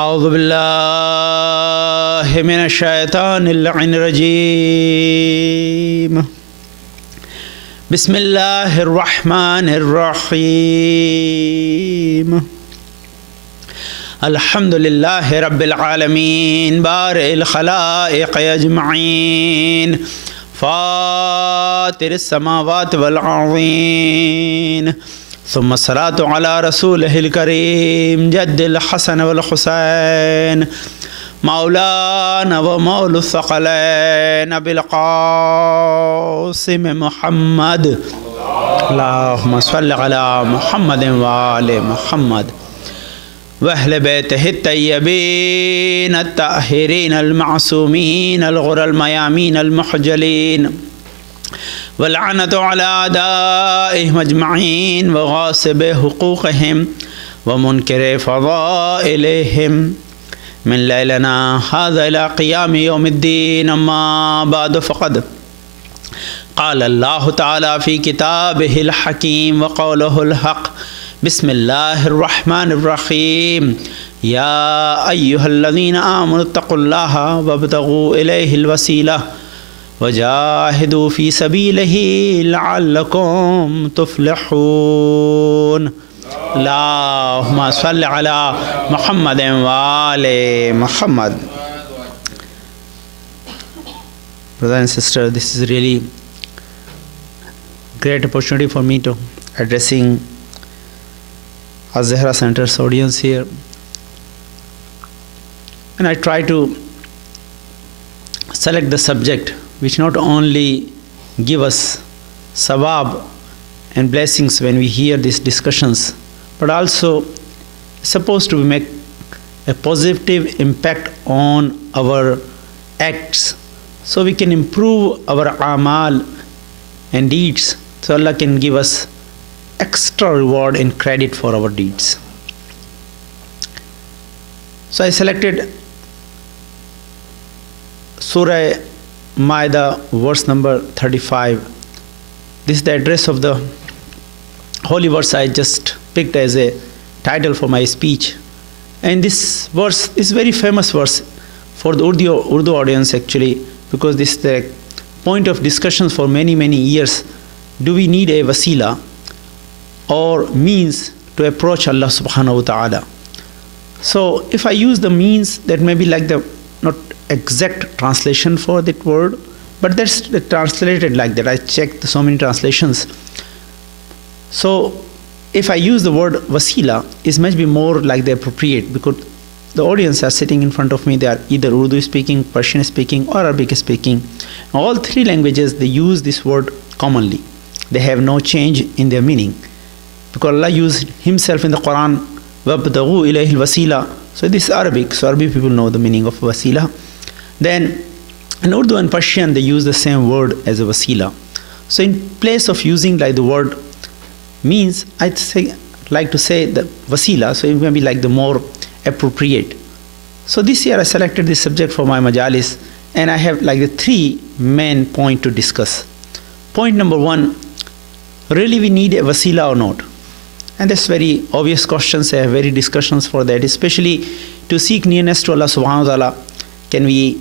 أعوذ بالله من الشيطان اللعين الرجيم. بسم الله الرحمن الرحيم. الحمد لله رب العالمين بارئ الخلائق أجمعين فاطر السماوات والأرضين ثم الصلاة على رسوله الكريم جد الحسن والحسين مولانا ومولى الثقلين أبي القاسم محمد. اللهم صل على محمد وآل محمد وأهل بيته الطيبين الطاهرين المعصومين الغر الميامين المحجلين واللعنة على أعدائهم أجمعين وغاصب حقوقهم ومنكر فضائلهم من ليلنا هذا إلى قيام يوم الدين. أما بعد فقد قال الله تعالى في كتابه الحكيم وقوله الحق. بسم الله الرحمن الرحيم. يا أيها الذين آمنوا اتقوا الله وابتغوا إليه الوسيلة وجاهدوا في سبيله لعلكم تفلحون. اللهم صل على محمد وآل محمد. Brother and sister, this is really great opportunity for me to addressing Az-Zahra Center's audience here, and I try to select the subject which not only give us sawab and blessings when we hear these discussions, but also supposed to make a positive impact on our acts, so we can improve our amal and deeds, so Allah can give us extra reward and credit for our deeds. So I selected Surah Maida, verse number 35. This is the address of the holy verse I just picked as a title for my speech. And this verse is very famous verse for the Urdu audience actually, because this is the point of discussions for many years. Do we need a wasila or means to approach Allah subhanahu wa ta'ala? So if I use the means, that may be like the not exact translation for that word, but that's translated like that. I checked so many translations. So if I use the word wasila, it must be more like the appropriate, because the audience are sitting in front of me. They are either Urdu speaking, Persian speaking, or Arabic speaking. All three languages, they use this word commonly. They have no change in their meaning, because Allah used Himself in the Quran, وَابْتَغُوا إِلَيْهِ الْوَسِيلَةِ. So this is Arabic, so Arabic people know the meaning of wasila. Then in Urdu and Persian, they use the same word as a wasila. So in place of using like the word means, like to say the wasila, so it may be like the more appropriate. So this year I selected this subject for my majalis, and I have like the three main points to discuss. Point number one, really we need a wasila or not? And that's very obvious questions. I have very discussions for that, especially to seek nearness to Allah subhanahu wa ta'ala. Can we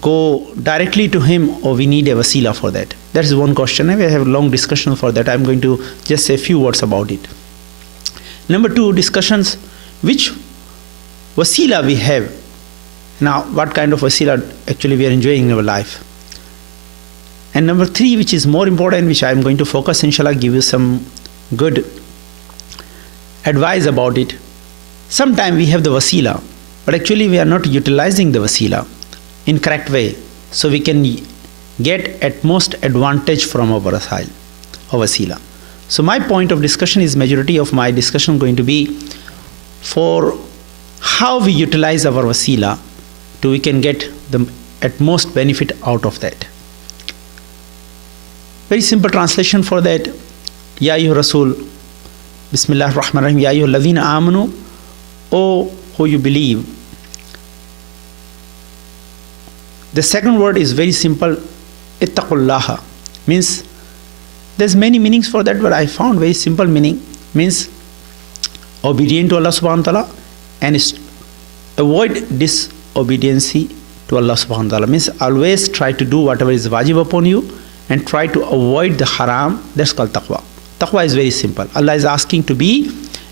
go directly to Him, or we need a wasila for that? That is one question, and we have a long discussion for that. I'm going to just say a few words about it. Number two, discussions, which wasila we have. Now, what kind of wasila actually we are enjoying in our life. And number three, which is more important, which I'm going to focus, inshallah, give you some good advice about it. Sometimes we have the wasila, but actually we are not utilizing the wasila in correct way, so we can get at most advantage from our wasila. So my point of discussion is, majority of my discussion going to be for how we utilize our wasila to we can get the at most benefit out of that. Very simple translation for that. Ya ayyuhar Rasul, Bismillahir Rahmanir Rahim, Ya ayyuhal ladhina amanu, O who you believe. The second word is very simple, ittaqullaha, means there's many meanings for that, but I found very simple meaning, means obedient to Allah subhanahu wa ta'ala and avoid disobedience to Allah subhanahu wa ta'ala. Means always try to do whatever is wajib upon you and try to avoid the haram. That's called taqwa. Taqwa is very simple. Allah is asking to be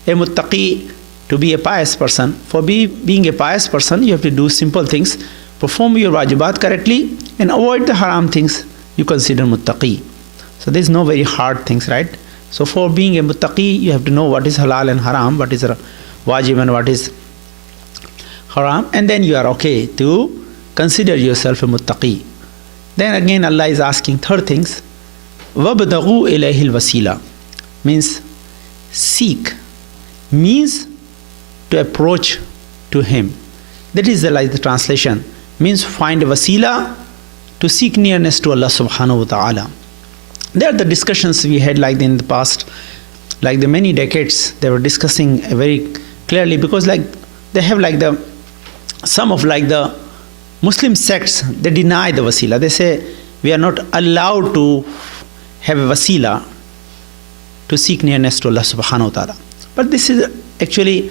a muttaqi, to be a pious person. For being a pious person, you have to do simple things, perform your wajibat correctly, and avoid the haram things. You consider muttaqi. So there's no very hard things, right? So for being a muttaqi, you have to know what is halal and haram, what is wajib and what is haram, and then you are okay to consider yourself a muttaqi. Then again Allah is asking third things, وَابْتَغُوا إِلَيْهِ الْوَسِيلَةِ, means seek, means to approach to him. That is the translation, means find a wasila to seek nearness to Allah subhanahu wa ta'ala. There are the discussions we had like in the past, like the many decades, they were discussing very clearly, because like they have like some of like the Muslim sects, they deny the wasila. They say we are not allowed to have a wasila to seek nearness to Allah subhanahu wa ta'ala. But this is actually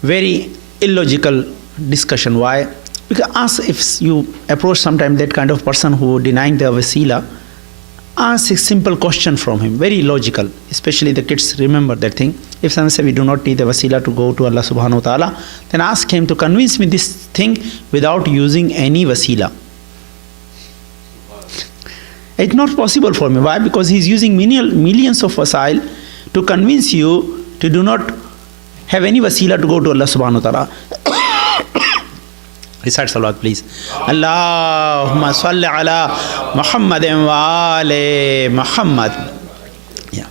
very illogical discussion. Why? Because ask, if you approach sometime that kind of person who denying the wasila, ask a simple question from him, very logical. Especially the kids remember that thing. If someone say we do not need the wasila to go to Allah subhanahu wa ta'ala, then ask him to convince me this thing without using any wasila. It's not possible for me. Why? Because he's using millions of wasail to convince you to do not have any wasila to go to Allah subhanahu wa ta'ala. Recite salawat, please. Allahumma salli ala Muhammadin wa ali Muhammad. Yeah.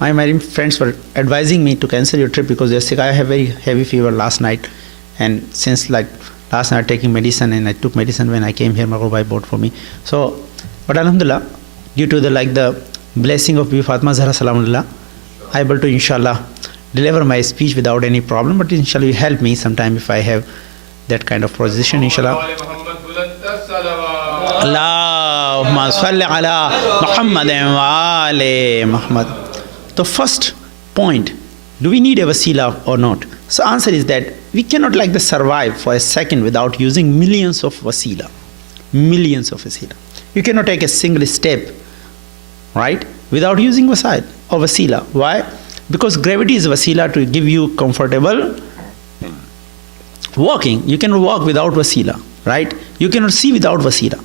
My friends were advising me to cancel your trip because they're sick. I have very heavy fever last night, and since like last night taking medicine, and I took medicine when I came here, Maghrib bought for me. So, but alhamdulillah, due to the blessing of Bibi Fatima Zahra salamullah, I able to inshallah deliver my speech without any problem. But inshallah you help me sometime if I have that kind of position, inshallah. Allahumma salli ala Muhammadin wa ali Muhammad. The first point, do we need a wasila or not? So answer is that we cannot like survive for a second without using millions of wasila. Millions of wasila. You cannot take a single step, right, without using wasila or wasila. Why? Because gravity is wasila to give you comfortable walking. You cannot walk without wasila, right? You cannot see without wasila,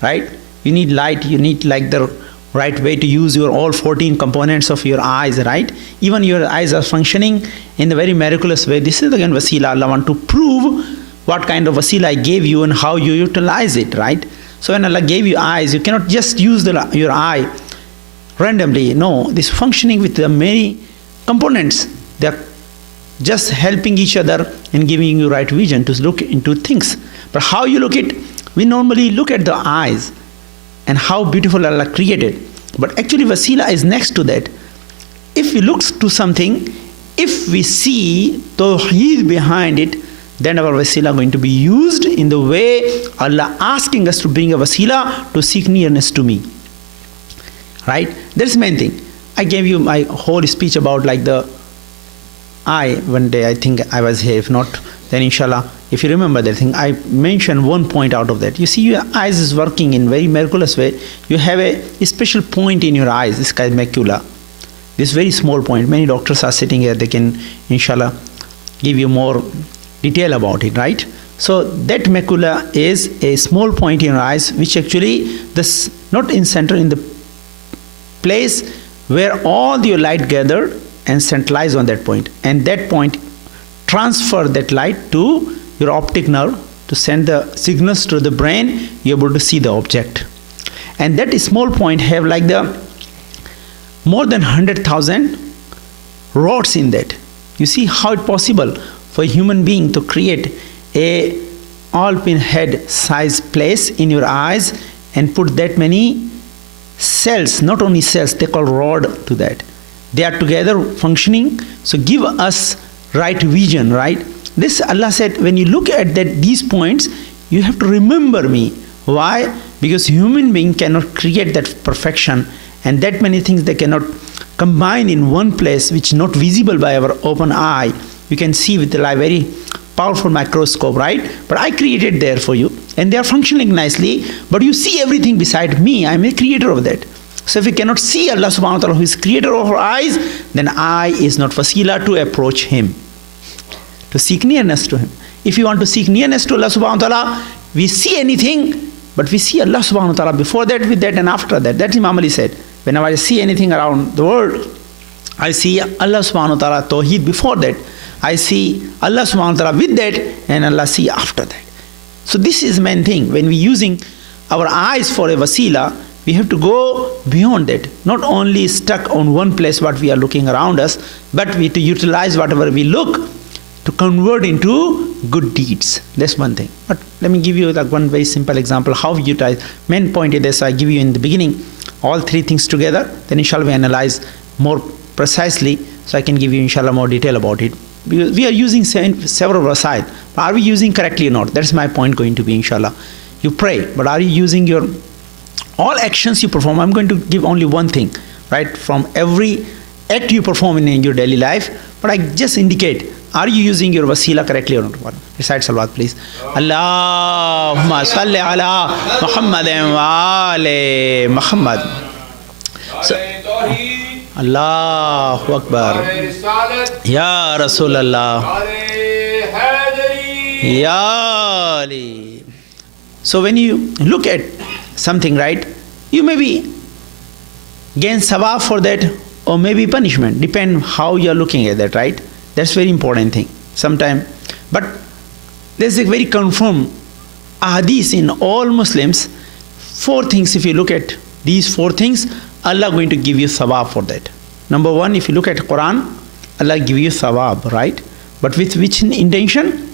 right? You need light, you need like the right way to use your all 14 components of your eyes, right? Even your eyes are functioning in the very miraculous way. This is again wasila. Allah want to prove what kind of wasila I gave you and how you utilize it, right? So when Allah gave you eyes, you cannot just use your eye randomly. No, this functioning with the many components. They are just helping each other and giving you right vision to look into things. But how you look it, we normally look at the eyes and how beautiful Allah created. But actually wasila is next to that. If we look to something, if we see tawheed behind it, then our wasila going to be used in the way Allah asking us to bring a wasila to seek nearness to me. Right? That's the main thing. I gave you my whole speech about like the eye one day. I think I was here. If not, then inshallah, if you remember that thing, I mentioned one point out of that. You see, your eyes is working in very miraculous way. You have a special point in your eyes. This kind of macula. This very small point. Many doctors are sitting here. They can inshallah give you more detail about it, right? So that macula is a small point in your eyes, which actually this not in center, in the place where all your light gathered and centralized on that point, and that point transfer that light to your optic nerve to send the signals to the brain. You're able to see the object, and that small point have like the more than 100,000 rods in that. You see how it possible for a human being to create a all pin head size place in your eyes and put that many cells, not only cells, they call rod to that. They are together functioning, so give us right vision, right? This Allah said, when you look at these points, you have to remember me. Why? Because human being cannot create that perfection, and that many things they cannot combine in one place which not visible by our open eye. You can see with the very powerful microscope, right? But I created there for you, and they are functioning nicely, but you see everything beside me. I'm a creator of that. So if we cannot see Allah subhanahu wa ta'ala, who is creator of our eyes, then eye is not wasila to approach him, to seek nearness to him. If you want to seek nearness to Allah subhanahu wa ta'ala, we see anything, but we see Allah subhanahu wa ta'ala before that, with that, and after that. That's Imam Ali said. Whenever I see anything around the world, I see Allah subhanahu wa ta'ala, Tawheed before that. I see Allah subhanahu wa ta'ala with that, and Allah see after that. So this is main thing. When we're using our eyes for a wasila, we have to go beyond that. Not only stuck on one place what we are looking around us, but we have to utilize whatever we look to convert into good deeds. That's one thing. But let me give you like one very simple example how we utilize. Main point is this, I give you in the beginning all three things together, then inshallah we analyze more precisely, so I can give you inshallah more detail about it. Because we are using several wasail, but are we using correctly or not? That's my point going to be inshallah. You pray, but are you using your all actions you perform? I'm going to give only one thing, right? From every act you perform in your daily life, but I just indicate, are you using your wasila correctly or not? Recite salawat, please. Allahumma salli ala Muhammadin wa ali Muhammad. So, Allahu Akbar. Ya Rasulallah. Ya Ali. So when you look at something, right, you maybe gain sawab for that or maybe punishment, depend how you are looking at that, right? That's very important thing. Sometime, but there's a very confirmed hadith in all Muslims. 4 things, if you look at these 4 things, Allah going to give you sawab for that. Number 1, if you look at Quran, Allah give you sawab, right? But with which intention?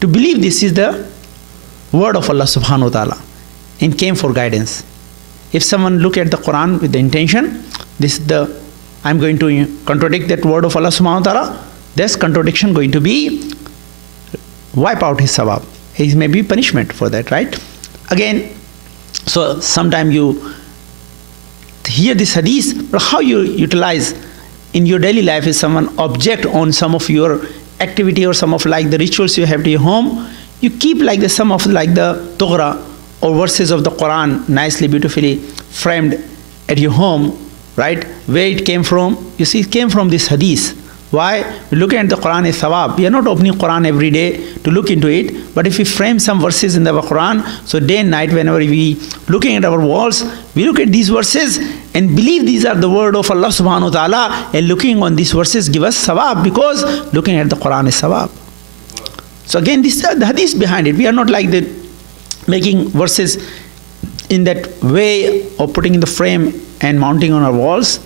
To believe this is the word of Allah subhanahu wa ta'ala and came for guidance. If someone look at the Quran with the intention, this is the, I'm going to contradict that word of Allah subhanahu wa ta'ala, this contradiction going to be wipe out his sawab. It may be punishment for that, right? Again, so sometime you hear this hadith, but how you utilize in your daily life is someone object on some of your activity or some of like the rituals you have to your home, you keep like the some of like the Torah or verses of the Quran nicely, beautifully framed at your home, right? Where it came from? You see, it came from this hadith. Why? We look at the Quran as sawab. We are not opening Quran every day to look into it, but if we frame some verses in the Quran, so day and night whenever we looking at our walls, we look at these verses and believe these are the word of Allah subhanahu wa ta'ala, and looking on these verses give us sawab, because looking at the Quran is sawab. So again, this the hadith behind it. We are not like the making verses in that way or putting in the frame and mounting on our walls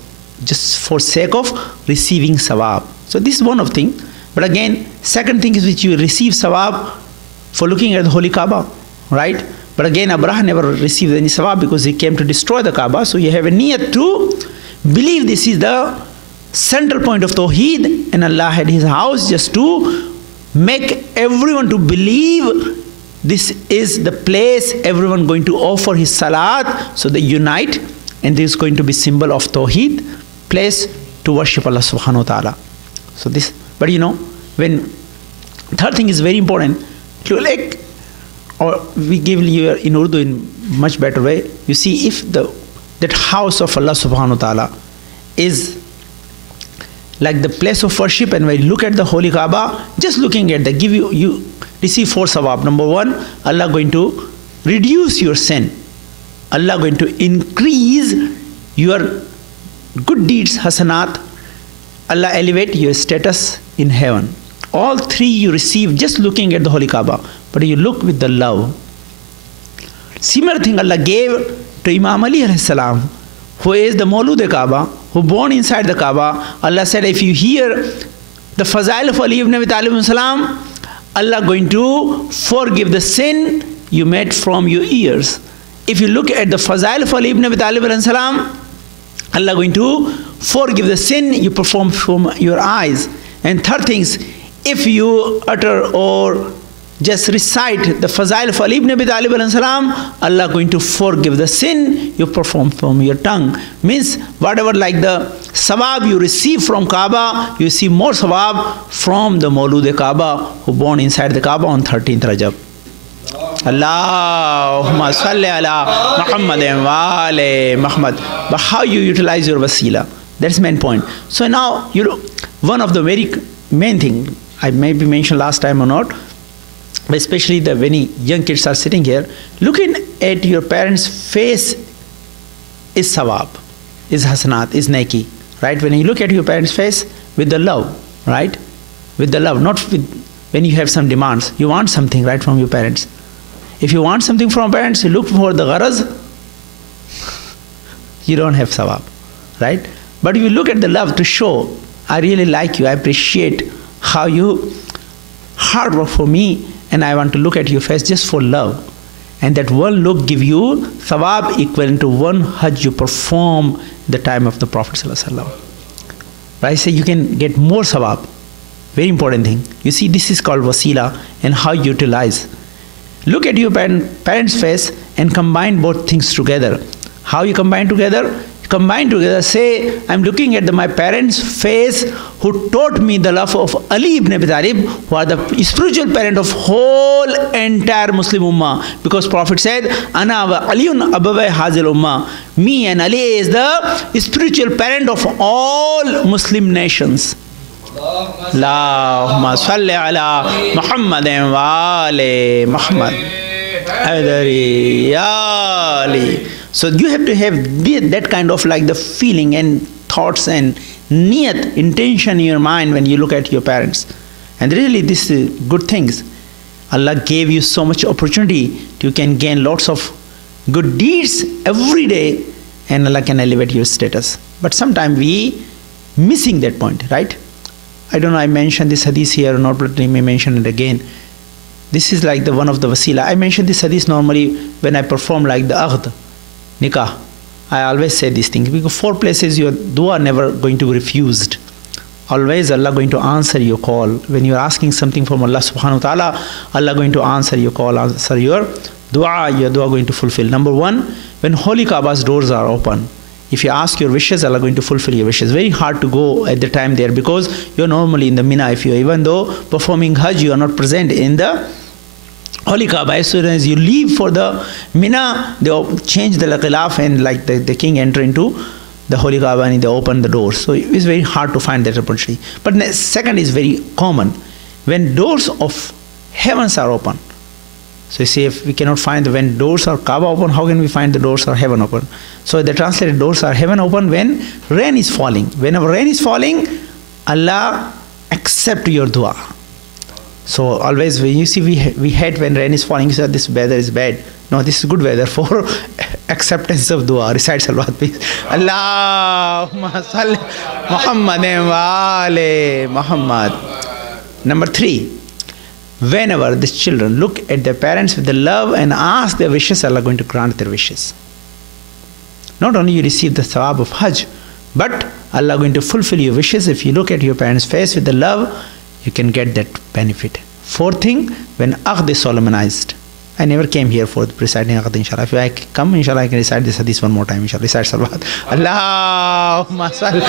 just for sake of receiving sawab. So this is one of thing. But again, second thing is which you receive sawab for looking at the Holy Kaaba, right? But again, Abraha never received any sawab because he came to destroy the Kaaba. So you have a niyat to believe this is the central point of Tawheed, and Allah had his house just to make everyone to believe this is the place everyone going to offer his salat, so they unite, and this is going to be symbol of Tawheed, place to worship Allah subhanahu wa ta'ala. So this, but you know, when third thing is very important, to like, or we give you in Urdu in much better way. You see, if that house of Allah subhanahu wa ta'ala is like the place of worship, and when you look at the Holy Kaaba, just looking at that, you receive 4 sawab. Number 1, Allah going to reduce your sin. Allah going to increase your good deeds, hasanat. Allah elevate your status in heaven. All 3 you receive just looking at the Holy Kaaba, but you look with the love. Similar thing Allah gave to Imam Ali alayhi salam, who is the Maulud Kaaba, who born inside the Kaaba. Allah said, if you hear the Fazail of Ali ibn Abi Talib salam, Allah going to forgive the sin you made from your ears. If you look at the Fazail of Ali ibn Abi Talib salam, Allah going to forgive the sin you perform from your eyes. And third things, if you utter or just recite the Fazail of Ali ibn Abi Talib alayhi salam, Allah going to forgive the sin you perform from your tongue. Means whatever like the sawab you receive from Kaaba, you receive more sawab from the Maulud Kaaba who born inside the Kaaba on 13th Rajab. Allahumma salli ala Muhammadin wa ali Muhammad. But how you utilize your wasila? That's main point. So now, one of the very main thing, I maybe mentioned last time or not, but especially the when young kids are sitting here, looking at your parents' face is sawab, is hasanat, is neki, right? When you look at your parents' face with the love, right? With the love, not with when you have some demands. You want something, right, from your parents. If you want something from parents, you look for the gharaz, you don't have sawab, right? But if you look at the love to show, I really like you, I appreciate how you hard work for me, and I want to look at your face just for love. And that one look give you thawab equivalent to one hajj you perform the time of the Prophet ﷺ. But I say you can get more thawab. Very important thing. You see, this is called wasila and how you utilize. Look at your parents' face and combine both things together. How you combine together? Combine together, say, I'm looking at my parents' face who taught me the love of Ali ibn Abi Talib, who are the spiritual parent of whole entire Muslim Ummah. Because Prophet said, Ana wa Aliyun abawai hazil Ummah. Me and Ali is the spiritual parent of all Muslim nations. Allahumma salli ala Muhammadin wa ali Muhammad. Adari ya Ali. So you have to have that kind of like the feeling and thoughts and niyat, intention in your mind when you look at your parents. And really this is good things. Allah gave you so much opportunity. You can gain lots of good deeds every day and Allah can elevate your status. But sometimes we missing that point, right? I don't know, I mentioned this hadith here or not, but let me mention it again. This is like the one of the wasila. I mention this hadith normally when I perform like the aghd, nikah. I always say these things because 4 places your dua never going to be refused. Always Allah going to answer your call. When you are asking something from Allah subhanahu wa ta'ala, Allah going to answer your call, answer your dua going to fulfill. Number 1, when Holy Kaaba's doors are open, if you ask your wishes, Allah going to fulfill your wishes. Very hard to go at the time there because you're normally in the Mina. If you, even though performing Hajj, you are not present in the Holy Kaaba. As soon as you leave for the Mina, they change the khilaf and like the king enter into the Holy Kaaba and they open the doors. So it's very hard to find that opportunity. But second is very common. When doors of heavens are open. So you see, if we cannot find when doors are Kaaba open, how can we find the doors are heaven open? So the translated doors are heaven open when rain is falling. Whenever rain is falling, Allah accept your dua. So always when you see we hate when rain is falling, you say this weather is bad. No, this is good weather for acceptance of dua. Recite salawat please. Allahumma salli Muhammadin wa ali Muhammad. Number 3. Whenever the children look at their parents with the love and ask their wishes, Allah going to grant their wishes. Not only you receive the thawab of Hajj, but Allah going to fulfill your wishes. If you look at your parents' face with the love, you can get that benefit. 4th thing, when Aghd is solemnized. I never came here for reciting Aghd, inshallah. If I come, inshallah, I can recite this hadith one more time, inshallah. Recite salawat. Allahumma salli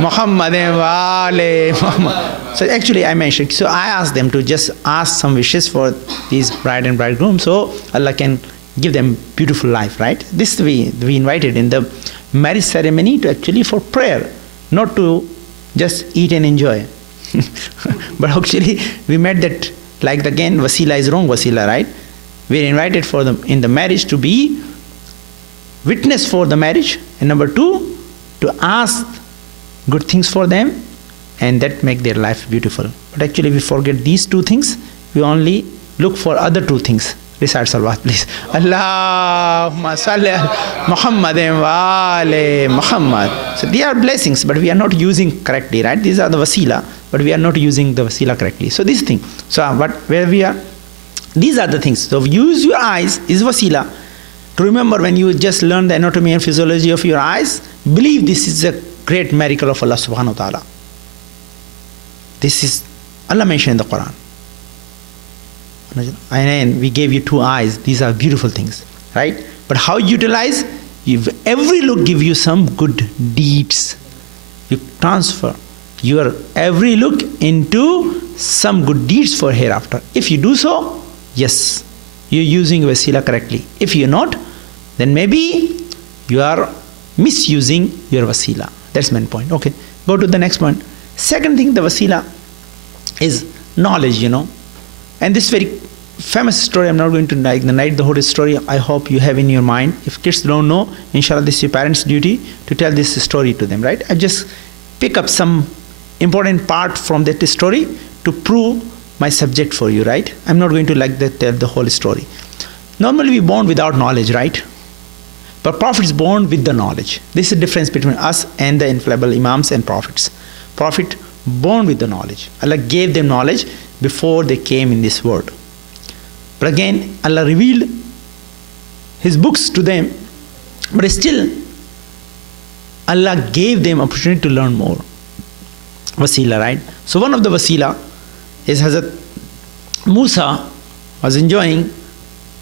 Muhammadin wa ali Muhammad. So actually I mentioned, so I asked them to just ask some wishes for these bride and bridegroom, so Allah can give them beautiful life, right? This we invited in the marriage ceremony to actually for prayer, not to just eat and enjoy. But actually we made that, like again, wasila is wrong wasila, right? We are invited for them in the marriage to be witness for the marriage, and number 2, to ask good things for them, and that make their life beautiful. But actually we forget these 2 things. We only look for other 2 things. Recite salawat please. Allahumma salli Muhammadin wa ali Muhammad. So they are blessings, but we are not using correctly, right? These are the wasila, but we are not using the wasila correctly. So this thing. So where we are, these are the things. So use your eyes is wasila. To remember when you just learn the anatomy and physiology of your eyes, believe this is a great miracle of Allah subhanahu wa ta'ala. This is Allah mentioned in the Quran. And we gave you 2 eyes. These are beautiful things, right? But how you utilize? Every look give you some good deeds. You transfer your every look into some good deeds for hereafter. If you do so, yes, you're using wasila correctly. If you're not, then maybe you are misusing your wasila. That's main point. Okay, go to the next point. Second thing, the wasila is knowledge, And this very famous story, I'm not going to narrate the whole story. I hope you have in your mind. If kids don't know, inshallah, this is your parents' duty to tell this story to them, right? I just pick up some important part from that story to prove my subject for you, right? I'm not going to tell the whole story. Normally we born without knowledge, right? But Prophet is born with the knowledge. This is the difference between us and the infallible Imams and Prophets. Prophet born with the knowledge. Allah gave them knowledge before they came in this world. But again, Allah revealed His books to them, but still Allah gave them opportunity to learn more. Wasila, right? So one of the wasila is Hazrat Musa was enjoying,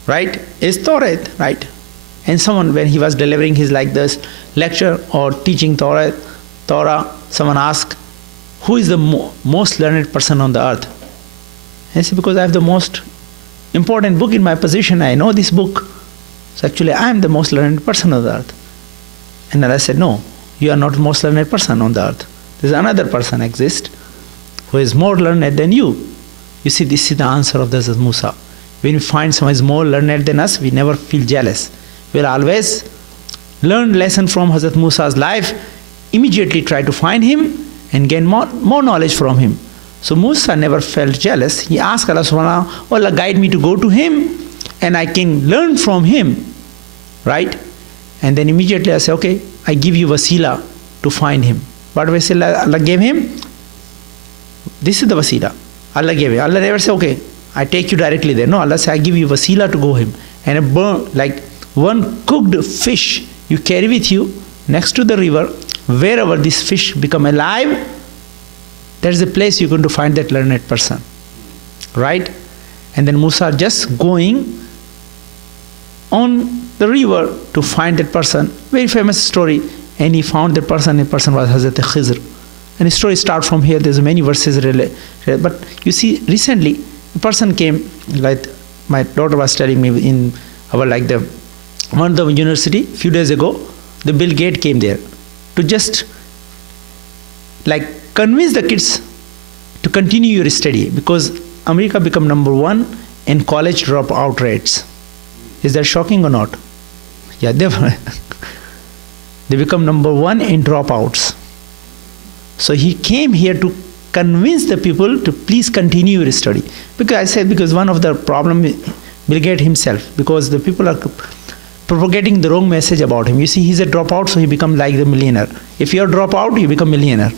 right, is Torah, right? And someone, when he was delivering his this lecture or teaching Torah, someone asked, who is the most learned person on the earth? And he said, because I have the most important book in my possession. I know this book. So actually I am the most learned person on the earth. And Allah said, no, you are not the most learned person on the earth. There's another person exists who is more learned than you. You see, this is the answer of the Hazrat Musa. When we find someone is more learned than us, we never feel jealous. We'll always learn lesson from Hazrat Musa's life, immediately try to find him and gain more knowledge from him. So Musa never felt jealous. He asked Allah subhanahu wa ta'ala, oh Allah, guide me to go to him and I can learn from him, right? And then immediately I say, okay, I give you wasila to find him. What wasila Allah gave him? This is the wasila Allah gave him. Allah never say, okay, I take you directly there. No, Allah said, I give you wasila to go him. And a burn, like one cooked fish you carry with you next to the river, wherever this fish become alive, that is the place you're going to find that learned person, right? And then Musa just going on the river to find that person. Very famous story. And he found that person. The person was Hazrat Khizr. And the story starts from here. There's many verses related. But you see, recently a person came, like my daughter was telling me in our one of the university a few days ago, the Bill Gates came there to just convince the kids to continue your study, because America become #1 in college dropout rates. Is that shocking or not? Yeah, they become #1 in dropouts. So he came here to convince the people to please continue your study. Because one of the problem Bill Gates himself, because the people are propagating the wrong message about him. You see, he's a dropout, so he becomes like the millionaire. If you're a dropout, you become millionaire.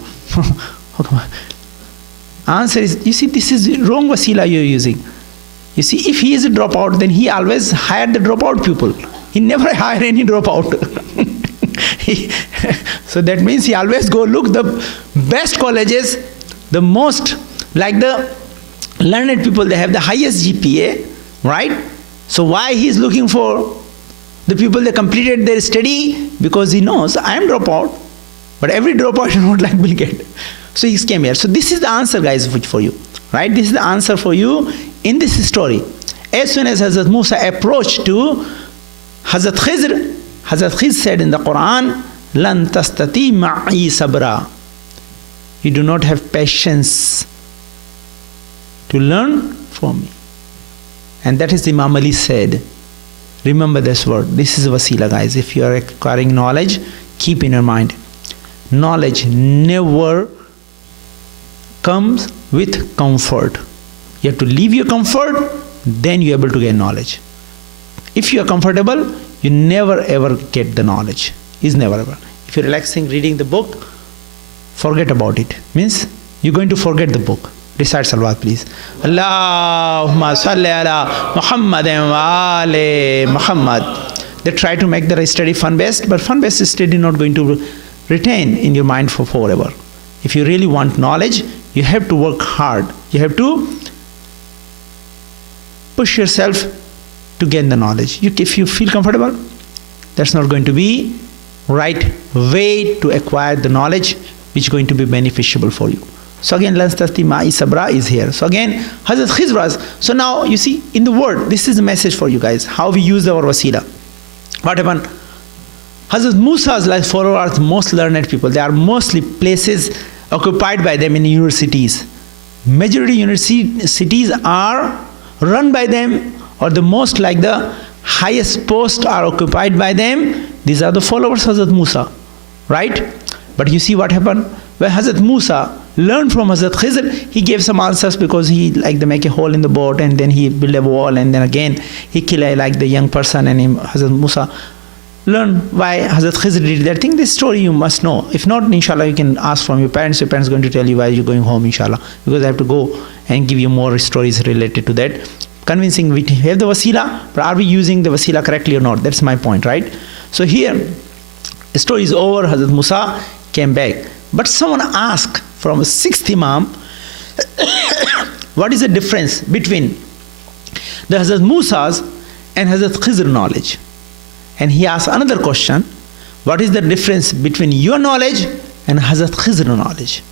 Answer is, you see, this is wrong wasila you're using. You see, if he is a dropout, then he always hired the dropout people. He never hired any dropout. So that means he always go look the best colleges, the most, like the learned people, they have the highest GPA, right? So why he is looking for the people that completed their study? Because he knows, I am dropout, but every dropout is not like Bill Gates. So he came here. So this is the answer, guys, for you, right? This is the answer for you in this story. As soon as Hazrat Musa approached to Hazrat Khizr said in the Quran, "Lan tastati ma'i sabra." You do not have patience to learn from me. And that is Imam Ali said. Remember this word. This is wasila, guys. If you are acquiring knowledge, keep in your mind. Knowledge never comes with comfort. You have to leave your comfort, then you're able to gain knowledge. If you are comfortable, you never ever get the knowledge. Is never ever. If you're relaxing, reading the book, forget about it. Means you're going to forget the book. Recite salawat, please. Allahumma salli ala Muhammadin wa ali Muhammad. They try to make the study fun-based, but fun-based study not going to retain in your mind for forever. If you really want knowledge, you have to work hard. You have to push yourself to gain the knowledge. If you feel comfortable, that's not going to be right way to acquire the knowledge which is going to be beneficial for you. So again, Lanstasti Ma'i Sabra is here. So again, Hazrat Khizr was. So now you see in the word, this is the message for you guys, how we use our wasila. What happened? Hazrat Musa's like followers, most learned people. They are mostly places occupied by them in universities. Majority universities are run by them, or the most like the highest posts are occupied by them. These are the followers of Hazrat Musa, right? But you see what happened? When Hazrat Musa learned from Hazrat Khizr, he gave some answers because he like to make a hole in the boat, and then he built a wall, and then again he killed like the young person, and Hazrat Musa learn why Hazrat Khizr did that thing. This story you must know. If not, inshallah, you can ask from your parents. Your parents are going to tell you why you're going home, inshallah. Because I have to go and give you more stories related to that. Convincing we have the wasila, but are we using the wasila correctly or not? That's my point, right? So here, the story is over. Hazrat Musa came back. But someone asked from a sixth Imam, what is the difference between the Hazrat Musa's and Hazrat Khizr knowledge? And he asked another question, what is the difference between your knowledge and Hazrat Khizr knowledge?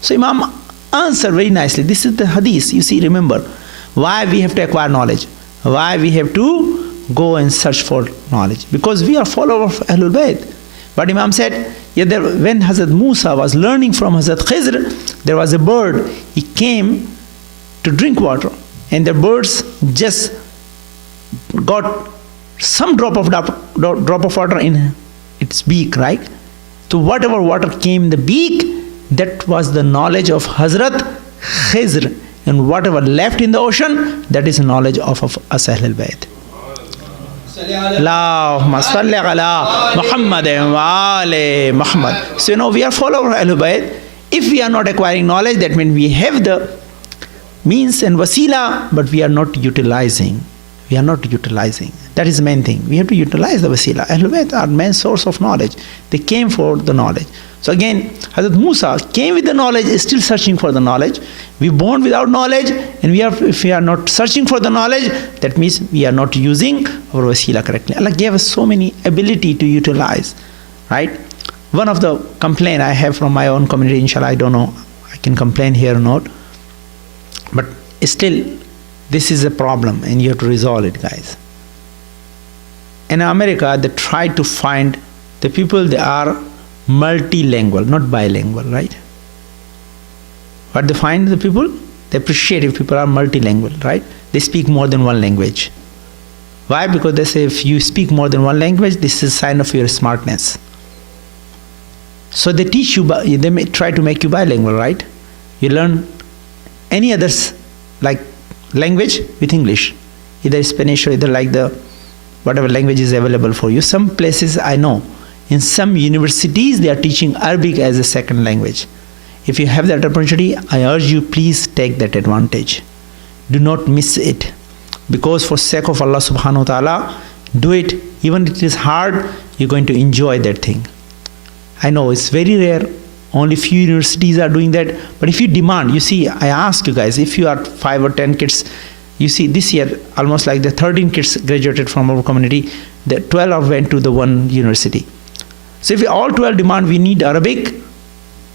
So Imam answered very nicely. This is the hadith. You see, remember, why we have to acquire knowledge? Why we have to go and search for knowledge? Because we are followers of Ahlul Bayt. But Imam said, when Hazrat Musa was learning from Hazrat Khizr, there was a bird. He came to drink water, and the birds just got some drop of water in its beak, right? So whatever water came in the beak, that was the knowledge of Hazrat Khizr. And whatever left in the ocean, that is the knowledge of us Ahlul Bayt. Allahumma salli ala Muhammadin wa ali Muhammad. So we are followers of Ahlul Bayt. If we are not acquiring knowledge, that means we have the means and wasila, but we are not utilizing. We are not utilizing. That is the main thing. We have to utilize the wasila. Ahlul Bayt are main source of knowledge. They came for the knowledge. So again, Hazrat Musa came with the knowledge, is still searching for the knowledge. We born without knowledge, and if we are not searching for the knowledge, that means we are not using our wasila correctly. Allah gave us so many ability to utilize, right? One of the complaint I have from my own community, inshallah, I don't know, I can complain here or not, but still, this is a problem, and you have to resolve it, guys. In America, they try to find the people, they are multilingual, not bilingual, right? What they find the people? They appreciate if people are multilingual, right? They speak more than one language. Why? Because they say if you speak more than one language, this is a sign of your smartness. So they teach you, they may try to make you bilingual, right? You learn any others like language with English, either Spanish or either like the whatever language is available for you. Some places I know, in some universities they are teaching Arabic as a second language. If you have that opportunity, I urge you, please take that advantage. Do not miss it. Because for sake of Allah subhanahu wa ta'ala, do it. Even if it is hard, you're going to enjoy that thing. I know it's very rare. Only few universities are doing that. But if you demand, you see, I ask you guys, if you are 5 or 10 kids, you see this year, almost like the 13 kids graduated from our community, the 12 went to the one university. So if all 12 demand, we need Arabic,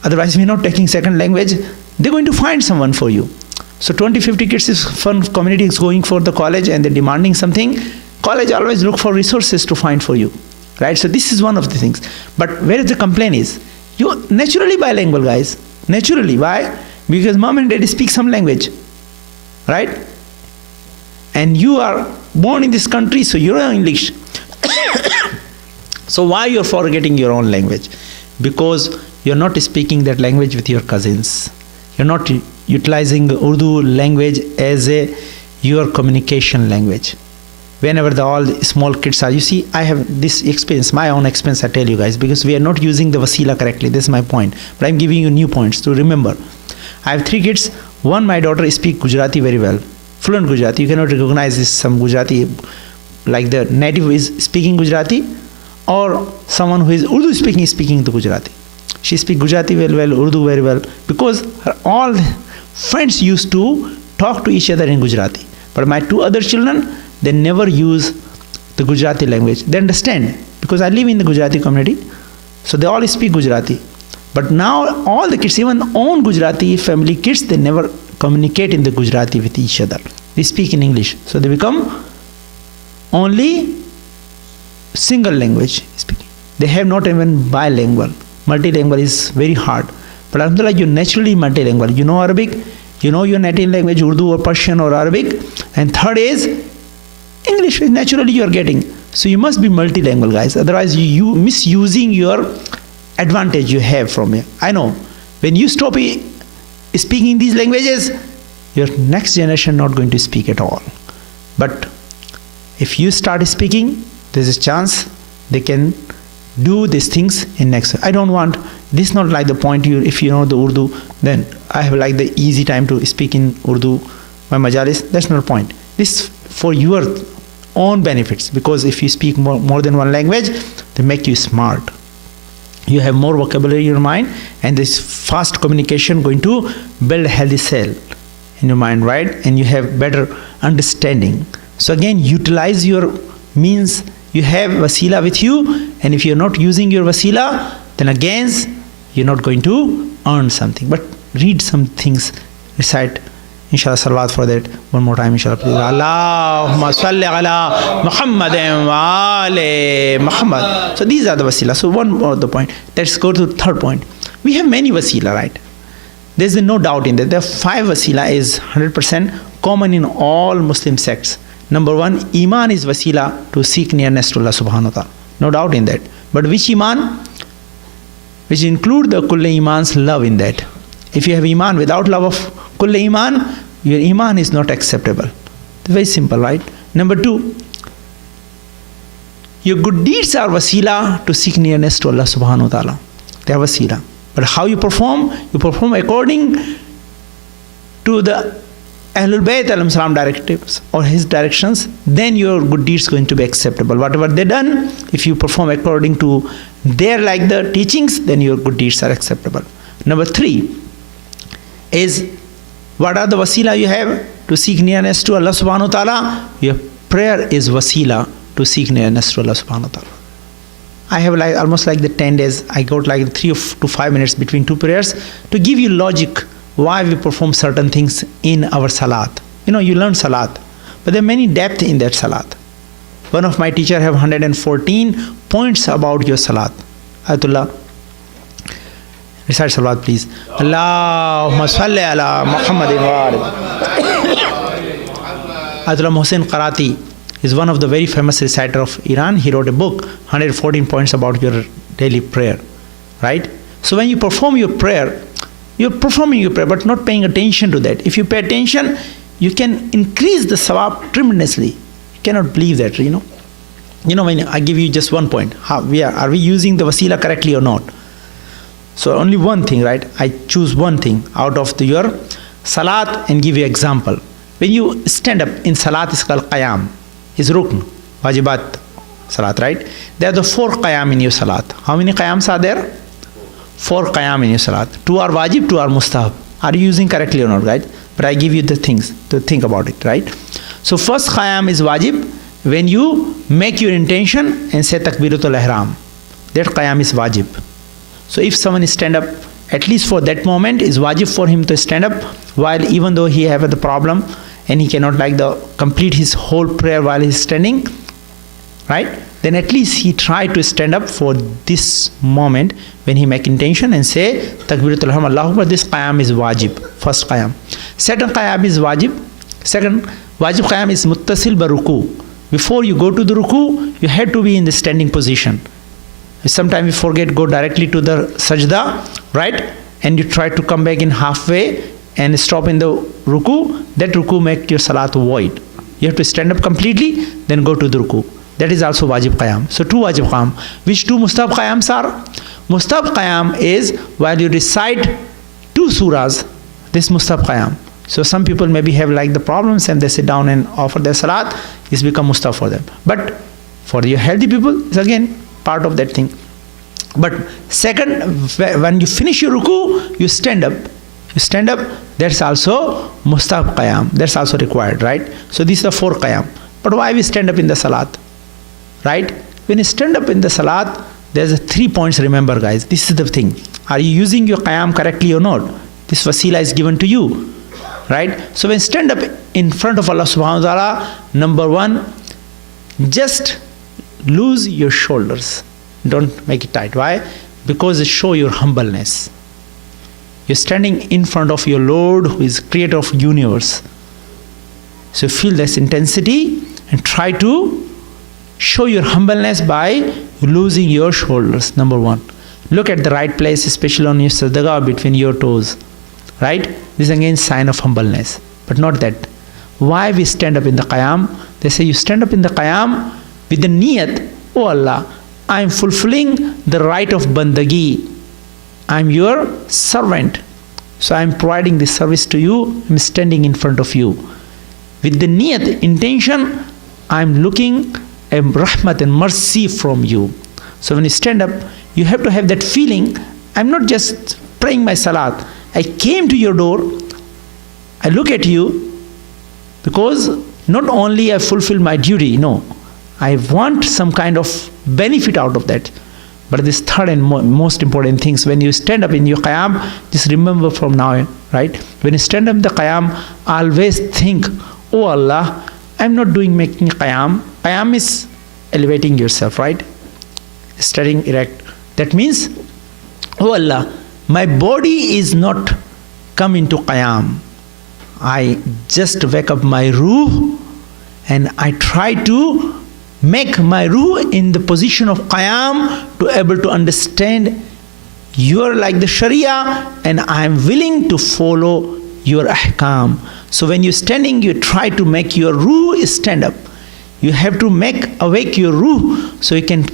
otherwise we're not taking second language, they're going to find someone for you. So 20-50 kids is fun community is going for the college and they're demanding something. College always look for resources to find for you, right? So this is one of the things. But where the complaint is, you're naturally bilingual, guys. Naturally. Why? Because mom and daddy speak some language, right? And you are born in this country, so you know English. So why you're forgetting your own language? Because you're not speaking that language with your cousins. You're not utilizing the Urdu language as your communication language. Whenever all the small kids are, you see, I have this experience, my own experience I tell you guys, because we are not using the wasila correctly. This is my point. But I'm giving you new points to remember. I have 3 kids. One, my daughter speaks Gujarati very well. Fluent Gujarati. You cannot recognize this, some Gujarati, like the native is speaking Gujarati, or someone who is Urdu speaking the Gujarati. She speaks Gujarati very well, Urdu very well, because her all friends used to talk to each other in Gujarati. But my two other children, they never use the Gujarati language. They understand because I live in the Gujarati community, so they all speak Gujarati. But now all the kids, even own Gujarati family kids, they never communicate in the Gujarati with each other. They speak in English. So they become only single language speaking. They have not even bilingual. Multilingual is very hard. But alhamdulillah, you're naturally multilingual. You know Arabic, you know your native language, Urdu or Persian or Arabic. And third is English. Naturally you are getting. So you must be multilingual, guys. Otherwise you misusing your advantage you have from it. I know. When you stop speaking these languages, your next generation not going to speak at all. But if you start speaking, there's a chance they can do these things in next. I don't want, this is not like the point if you know the Urdu, then I have like the easy time to speak in Urdu, my majalis. That's not the point. This for your own benefits, because if you speak more than one language, they make you smart. You have more vocabulary in your mind, and this fast communication going to build a healthy cell in your mind, right? And you have better understanding. So again, utilize your means. You have wasila with you, and if you're not using your wasila, then again, you're not going to earn something. But read some things, recite, inshallah, salawat for that. One more time, inshallah. Please. Allahumma salli ala Muhammadin wa ali Muhammad. So these are the wasila. So one more the point. Let's go to the third point. We have many wasila, right? There's no doubt in that. There are 5 wasila is 100% common in all Muslim sects. Number 1, Iman is wasila to seek nearness to Allah subhanahu wa ta'ala. No doubt in that. But which Iman? Which include the Kulle Iman's love in that. If you have Iman without love of Kulle Iman, your Iman is not acceptable. It's very simple, right? Number 2, your good deeds are wasila to seek nearness to Allah subhanahu wa ta'ala. They are wasila. But how you perform according to the Ahlul Bayt alayhim salam directives or his directions, then your good deeds going to be acceptable. Whatever they done, if you perform according to their like the teachings, then your good deeds are acceptable. Number 3 is, what are the wasila you have to seek nearness to Allah subhanahu wa ta'ala? Your prayer is wasila to seek nearness to Allah subhanahu wa ta'ala. I have like almost like the 10 days, I got like 3 to 5 minutes between 2 prayers to give you logic why we perform certain things in our salat. You know, you learn salat, but there are many depth in that salat. One of my teacher have 114 points about your salat. Ayatullah, recite salat please. Allahumma salli ala Muhammadin wa ali. Ayatullah Hussain Qarati is one of the very famous reciter of Iran. He wrote a book, 114 points about your daily prayer, right? So when you perform your prayer, you're performing your prayer but not paying attention to that. If you pay attention, you can increase the sawab tremendously. You cannot believe that, you know. You know, when I give you just one point, are we using the wasila correctly or not? So only one thing, right? I choose one thing out of your salat and give you example. When you stand up in salat, is called qiyam, is rukn, wajibat salat, right? There are the 4 qiyam in your salat. How many qiyams are there? 4 qiyam in your salat. 2 are wajib, 2 are mustahab. Are you using correctly or not, right? But I give you the things to think about it, right? So first qiyam is wajib. When you make your intention and say takbiratul ihram, that qiyam is wajib. So if someone is stand up, at least for that moment, is wajib for him to stand up, while even though he have the problem and he cannot like complete his whole prayer while he's standing, right? Then at least he try to stand up for this moment when he make intention and say takbiratul ihram, Allahu Akbar. This qiyam is wajib, first qiyam. Second qiyam is wajib. Second wajib qiyam is muttasil ba ruku. Before you go to the ruku, you had to be in the standing position. Sometimes you forget, go directly to the sajda, right? And you try to come back in halfway and stop in the ruku. That ruku make your salat void. You have to stand up completely, then go to the ruku. That is also wajib qiyam. So 2 wajib qiyam. Which 2 mustab qiyams are? Mustab qiyam is while you recite 2 surahs, this mustab qiyam. So some people maybe have like the problems and they sit down and offer their salat, it's become mustab for them. But for your healthy people, it's again part of that thing. But second, when you finish your ruku, you stand up You stand up, that's also mustahab qiyam. That's also required, right? So these are 4 qiyam. But why we stand up in the salat? Right? When you stand up in the salat, there's 3 points, remember guys. This is the thing. Are you using your qiyam correctly or not? This wasila is given to you. Right? So when you stand up in front of Allah subhanahu wa ta'ala, number 1, just loose your shoulders. Don't make it tight. Why? Because it shows your humbleness. You're standing in front of your Lord who is creator of universe. So feel this intensity and try to show your humbleness by losing your shoulders, number 1. Look at the right place, especially on your sadaqah between your toes. Right? This is again sign of humbleness. But not that. Why we stand up in the qiyam? They say you stand up in the qiyam with the niyat, oh Allah, I am fulfilling the right of bandagi. I am your servant. So I am providing this service to you. I am standing in front of you. With the niyat, intention, I am looking a rahmat and mercy from you. So when you stand up, you have to have that feeling, I am not just praying my salat. I came to your door, I look at you, because not only I fulfill my duty, no, I want some kind of benefit out of that. But this third and most important things, when you stand up in your qiyam, just remember from now on, right? When you stand up in the qiyam, always think, oh Allah, I'm not making qiyam. Qiyam is elevating yourself, right? Standing erect. That means, oh Allah, my body is not come into qiyam. I just wake up my ruh and I try to make my ruh in the position of qiyam to able to understand you are like the sharia and I am willing to follow your ahkam. So when you're standing, you try to make your ruh stand up. You have to make awake your ruh so you can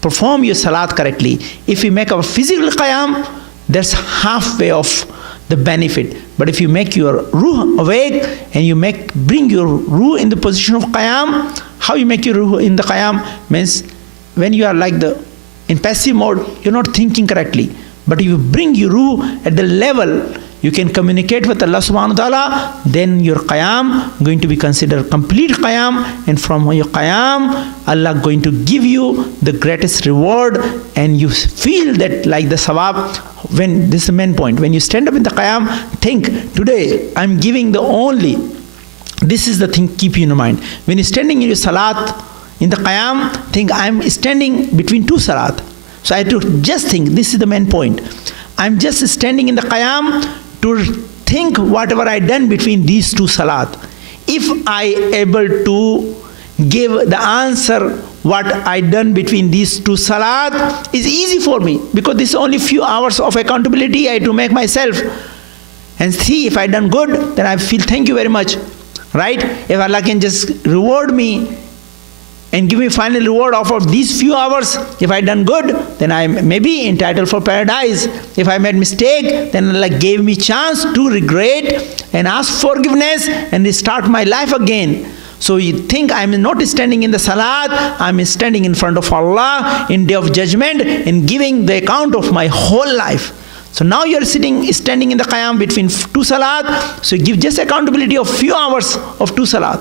perform your salat correctly. If you make a physical qiyam, that's halfway of the benefit. But if you make your ruh awake and you bring your ruh in the position of qiyam, how you make your ruh in the qiyam means when you are like in passive mode, you're not thinking correctly. But if you bring your ruh at the level you can communicate with Allah subhanahu wa ta'ala, then your qiyam going to be considered complete qiyam, and from your qiyam, Allah going to give you the greatest reward, and you feel that like the sawab. When this is the main point, when you stand up in the qiyam, think, today I'm giving the only, this is the thing, keep in mind. When you're standing in your salat, in the qiyam, think I'm standing between 2 salat. So I have to just think, this is the main point. I'm just standing in the qiyam to think whatever I done between these 2 salat. If I able to give the answer what I done between these 2 salat is easy for me, because this is only few hours of accountability I have to make myself. And see, if I done good, then I feel thank you very much. Right? If Allah can just reward me and give me final reward of these few hours, if I done good, then I may be entitled for paradise. If I made mistake, then Allah gave me chance to regret and ask forgiveness and restart my life again. So you think I'm not standing in the salat, I'm standing in front of Allah in day of judgment and giving the account of my whole life. So now you're standing in the qiyam between 2 salat, so give just accountability of few hours of 2 salat.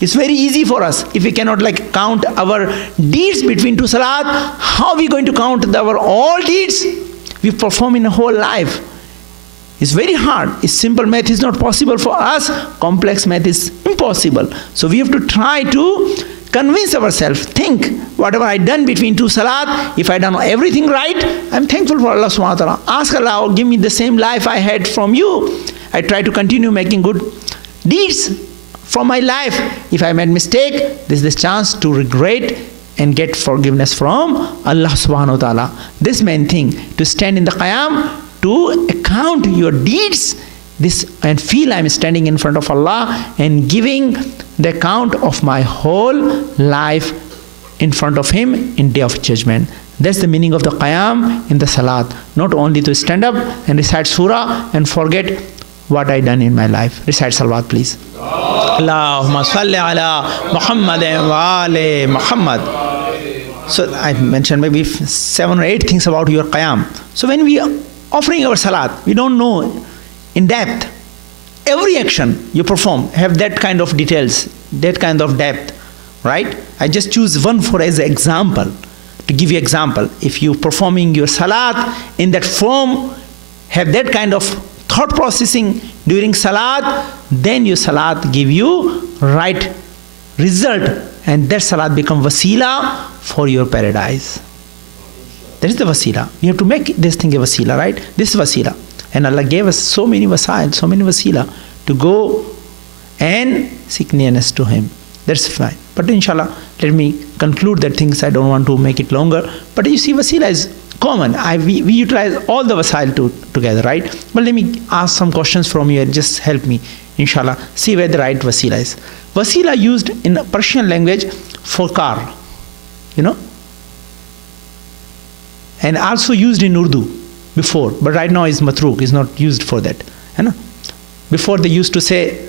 It's very easy for us. If we cannot count our deeds between 2 salat, how are we going to count our all deeds we perform in a whole life? It's very hard. It's simple math is not possible for us. Complex math is impossible. So we have to try to convince ourselves. Think, whatever I done between 2 salat, if I done everything right, I'm thankful for Allah subhanahu wa ta'ala. Ask Allah, give me the same life I had from you. I try to continue making good deeds from my life. If I made mistake, this is the chance to regret and get forgiveness from Allah subhanahu wa ta'ala. This main thing, to stand in the qiyam, to account your deeds, this and feel I'm standing in front of Allah and giving the account of my whole life in front of Him in day of judgment. That's the meaning of the qiyam in the salat. Not only to stand up and recite surah and forget what I done in my life. Recite salawat, please. Allahumma salli ala Muhammad wa ali Muhammad. So I mentioned maybe 7 or 8 things about your qiyam. So when we are offering our salat, we don't know in depth. Every action you perform have that kind of details, that kind of depth, right? I just choose one for as an example, to give you example. If you performing your salat in that form, have that kind of thought processing during salat, then your salat give you right result, and that salat become wasila for your paradise. That is the wasila. You have to make this thing a wasila, right? This wasila. And Allah gave us so many wasail, so many wasila to go and seek nearness to Him. That's fine. But inshallah, let me conclude that things. I don't want to make it longer. But you see, wasila is common. We utilize all the wasail together, right? But let me ask some questions from you and just help me, inshallah, see where the right wasila is. Wasila used in Persian language for car, you know, and also used in Urdu before, but right now is matruk, is not used for that. है ना? Before they used to say,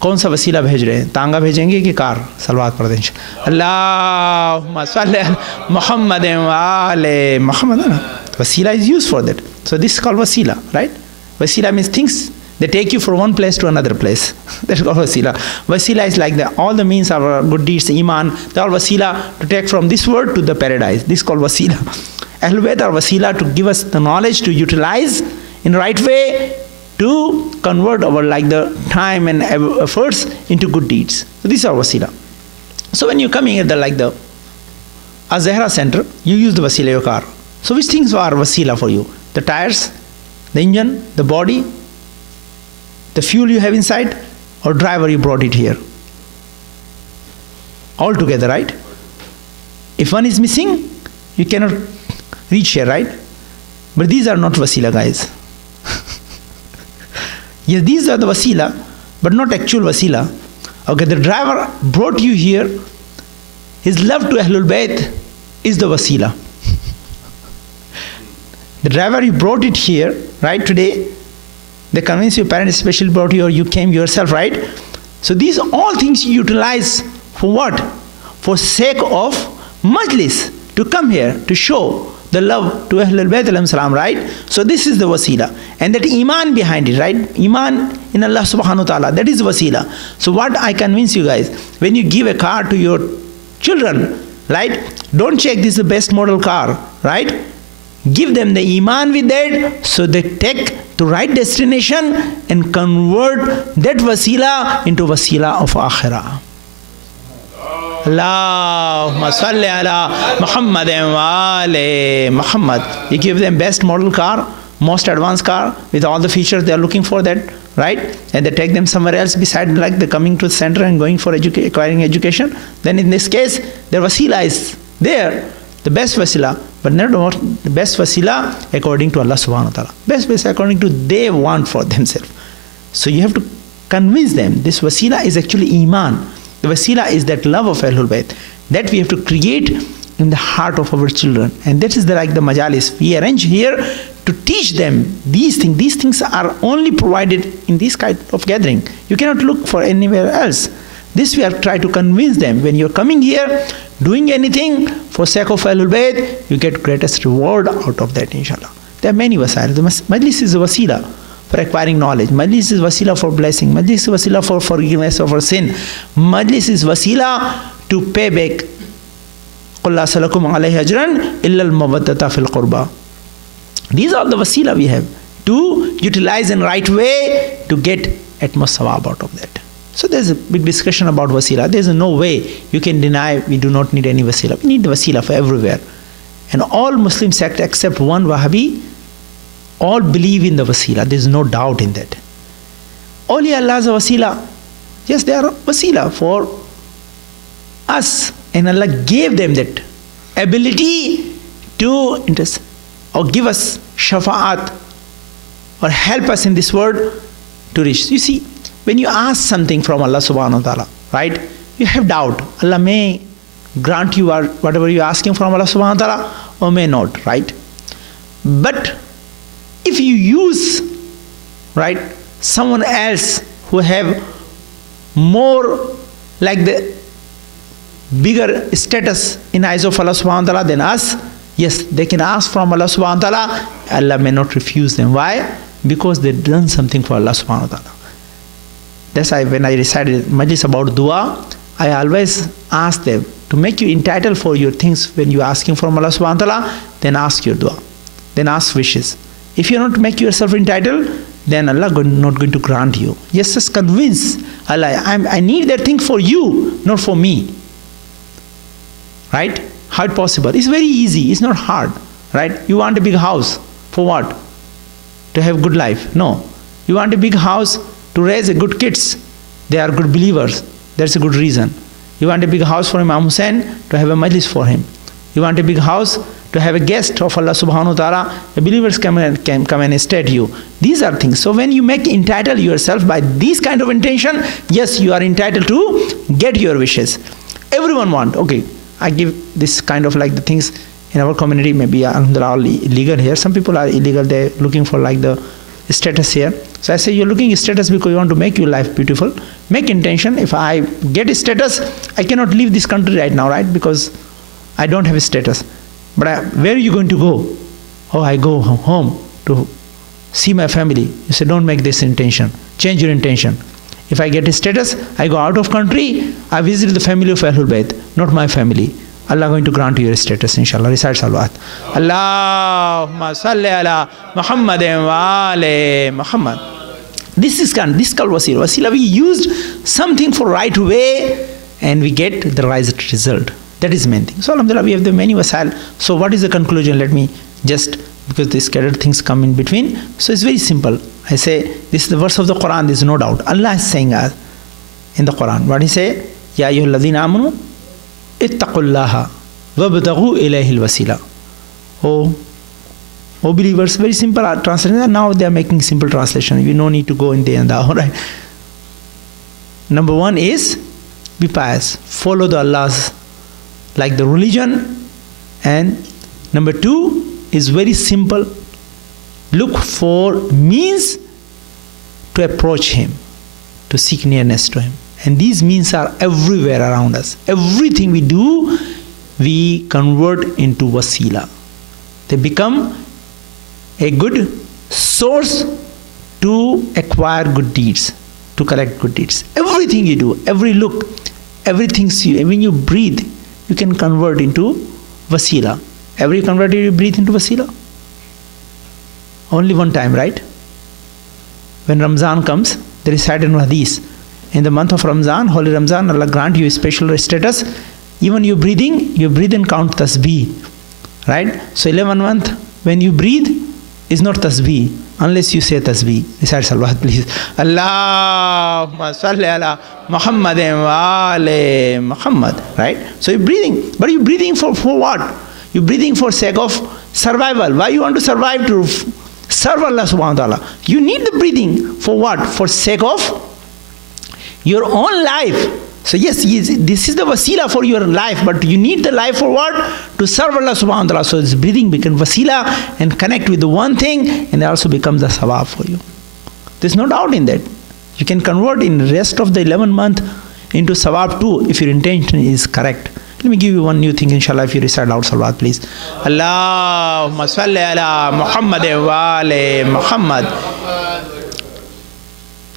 कौन सा वसीला भेज रहे हैं, तांगा भेजेंगे कि कार? सलवात पढ़ दें अल्लाहुम्मा सल्ली अला मुहम्मद व आले Muhammad. Wasila is used for that. So this is called wasila, right? Wasila means things they take you from one place to another place. That's called wasila. Wasila is like all the means of our good deeds, iman, they are wasila to take from this world to the paradise. This is called wasila. Ahlul Bayt are wasila to give us the knowledge to utilize in the right way to convert our the time and efforts into good deeds. So these are wasila. So when you're coming at the Az-Zahra center, you use the wasila your car. So which things are wasila for you? The tires, the engine, the body, the fuel you have inside, or driver you brought it here? All together, right? If one is missing, you cannot reach here, right? But these are not wasila, guys. Yes, these are the wasila, but not actual wasila. Okay, the driver brought you here. His love to Ahlul Bayt is the wasila. The driver, you brought it here, right, today. They convinced your parents, especially brought you, or you came yourself, right? So these are all things you utilize for what? For sake of majlis, to come here, to show the love to Ahlul Bayt alayhim salam, right? So this is the wasila. And that iman behind it, right? Iman in Allah subhanahu wa ta'ala, that is wasila. So what I convince you guys, when you give a car to your children, right? Don't check this is the best model car, right? Give them the iman with that, so they take the right destination and convert that wasila into wasila of akhirah. Allahumma salli ala Muhammad wa ali Muhammad. You give them best model car, most advanced car with all the features they are looking for, that, right? And they take them somewhere else beside, like they're coming to the center and going for acquiring education. Then in this case, their wasila is there, the best wasila, but not the best wasila according to Allah subhanahu wa ta'ala. Best according to they want for themselves. So you have to convince them this wasila is actually iman. The wasila is that love of Ahlul Bayt that we have to create in the heart of our children. And that is the majalis. We arrange here to teach them these things. These things are only provided in this kind of gathering. You cannot look for anywhere else. This we are trying to convince them. When you're coming here, doing anything for sake of Ahlul Bayt, you get greatest reward out of that, inshallah. There are many wasail. The majlis is a wasila for acquiring knowledge. Majlis is wasila for blessing. Majlis is wasila for forgiveness of our sin. Majlis is wasila to pay back. قُلْ لَا سَلَكُمْ عَلَيْهِ أَجْرًا إِلَّا الْمَوَدَّةَ فِي الْقُرْبَى. These are the wasila we have to utilize in right way to get utmost sawab out of that. So there's a big discussion about wasila. There's no way you can deny we do not need any wasila. We need the wasila for everywhere. And all Muslim sects except one Wahhabi all believe in the wasila. There's no doubt in that. Only Allah's wasila. Yes, they are wasila for us. And Allah gave them that ability to interest or give us shafa'at or help us in this world to reach. You see, when you ask something from Allah subhanahu wa ta'ala, right, you have doubt. Allah may grant you whatever you're asking from Allah subhanahu wa ta'ala or may not, right? But if you use, right, someone else who have more like the bigger status in eyes of Allah subhanahu wa ta'ala than us, yes, they can ask from Allah subhanahu wa ta'ala. Allah may not refuse them. Why? Because they've done something for Allah subhanahu wa ta'ala. That's why when I recited majlis about dua, I always ask them to make you entitled for your things. When you're asking from Allah subhanahu wa ta'ala, then ask your dua. Then ask wishes. If you don't make yourself entitled, then Allah not going to grant you. Yes, just convince Allah, I need that thing for you, not for me. Right? How it possible? It's very easy. It's not hard. Right? You want a big house. For what? To have good life. No. You want a big house to raise a good kids. They are good believers. That's a good reason. You want a big house for Imam Hussain, to have a majlis for him. You want a big house to have a guest of Allah subhanahu wa ta'ala, the believers can come and stay at you. These are things. So when you make entitle yourself by this kind of intention, yes, you are entitled to get your wishes. Everyone want, okay, I give this kind of like the things in our community, maybe alhamdulillah all illegal here. Some people are illegal, they're looking for like the status here. So I say, you're looking at status because you want to make your life beautiful. Make intention. If I get a status, I cannot leave this country right now, right? Because I don't have a status. But where are you going to go? Oh, I go home to see my family. You say, don't make this intention. Change your intention. If I get a status, I go out of country, I visit the family of Ahlul Bayt, not my family. Allah going to grant you your status, inshallah. Recite salawat. Allahumma salli ala Muhammadin wa ali Muhammad. This is called wasila. Wasila, we used something for right way and we get the right result. That is the main thing. So alhamdulillah, we have the many wasail. So what is the conclusion? Let me just, because these scattered things come in between. So it's very simple. I say, this is the verse of the Quran, there is no doubt. Allah is saying in the Quran. What he say? Ya ayyuhalladhina amanu ittaqullaha wabtaghu ilayhil wasila. Oh believers, very simple translation. Now they are making simple translation. You no need to go in there and out, right? Number one is be pious. Follow the Allah's, like the religion. And number two is very simple. Look for means to approach Him, to seek nearness to Him. And these means are everywhere around us. Everything we do, we convert into wasila. They become a good source to acquire good deeds, to collect good deeds. Everything you do, every look, everything when you breathe, you can convert into wasila. Every converted you breathe into wasila. Only one time, right? When Ramzan comes, they recite in hadith. In the month of Ramzan, holy Ramzan, Allah grant you a special status. Even you breathe and count tasbih. Right? So 11 month, when you breathe, is not tasbih, unless you say tasbih. Recite salawat, please. Allahumma salli ala Muhammadin wa ali Muhammad. Right? So you're breathing. But you're breathing for what? You're breathing for sake of survival. Why you want to survive? To serve Allah subhanahu wa ta'ala. You need the breathing for what? For sake of your own life. So yes, this is the wasila for your life, but you need the life for what? To serve Allah subhanahu wa ta'ala. So this breathing becomes wasila and connect with the one thing, and it also becomes a sawab for you. There's no doubt in that. You can convert in the rest of the 11 month into sawab too, if your intention is correct. Let me give you one new thing, inshallah, if you recite out salawat, please. Allahumma salli ala Muhammadin wa ali Muhammad.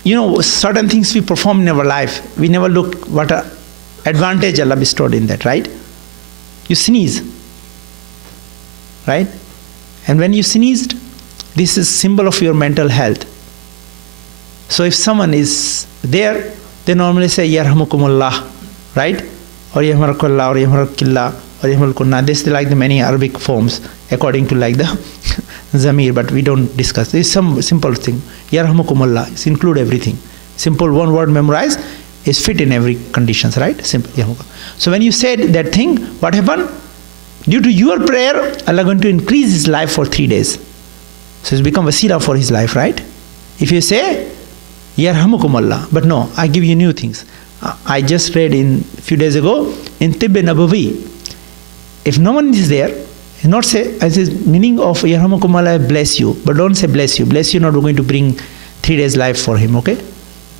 You know, certain things we perform in our life, we never look what advantage Allah bestowed in that, right? You sneeze, right? And when you sneezed, this is symbol of your mental health. So if someone is there, they normally say, Yarhamukumullah, right? Or Yahmarakullah, or Yahmarakillah, or Yahmarakunna. This is like the many Arabic forms, according to like the Zamir, but we don't discuss. It's some simple thing. Yarhamukumullah. It's include everything. Simple one word memorized is fit in every conditions, right? Simple. So when you said that thing, what happened? Due to your prayer, Allah going to increase his life for 3 days. So it's become wasila for his life, right? If you say, Yarhamukumullah, but no, I give you new things. I just read in a few days ago in Tibbe Nabawi. If no one is there, not say, as is meaning of Yarhamukumullah, bless you, but don't say bless you. Bless you not going to bring 3 days life for him, okay?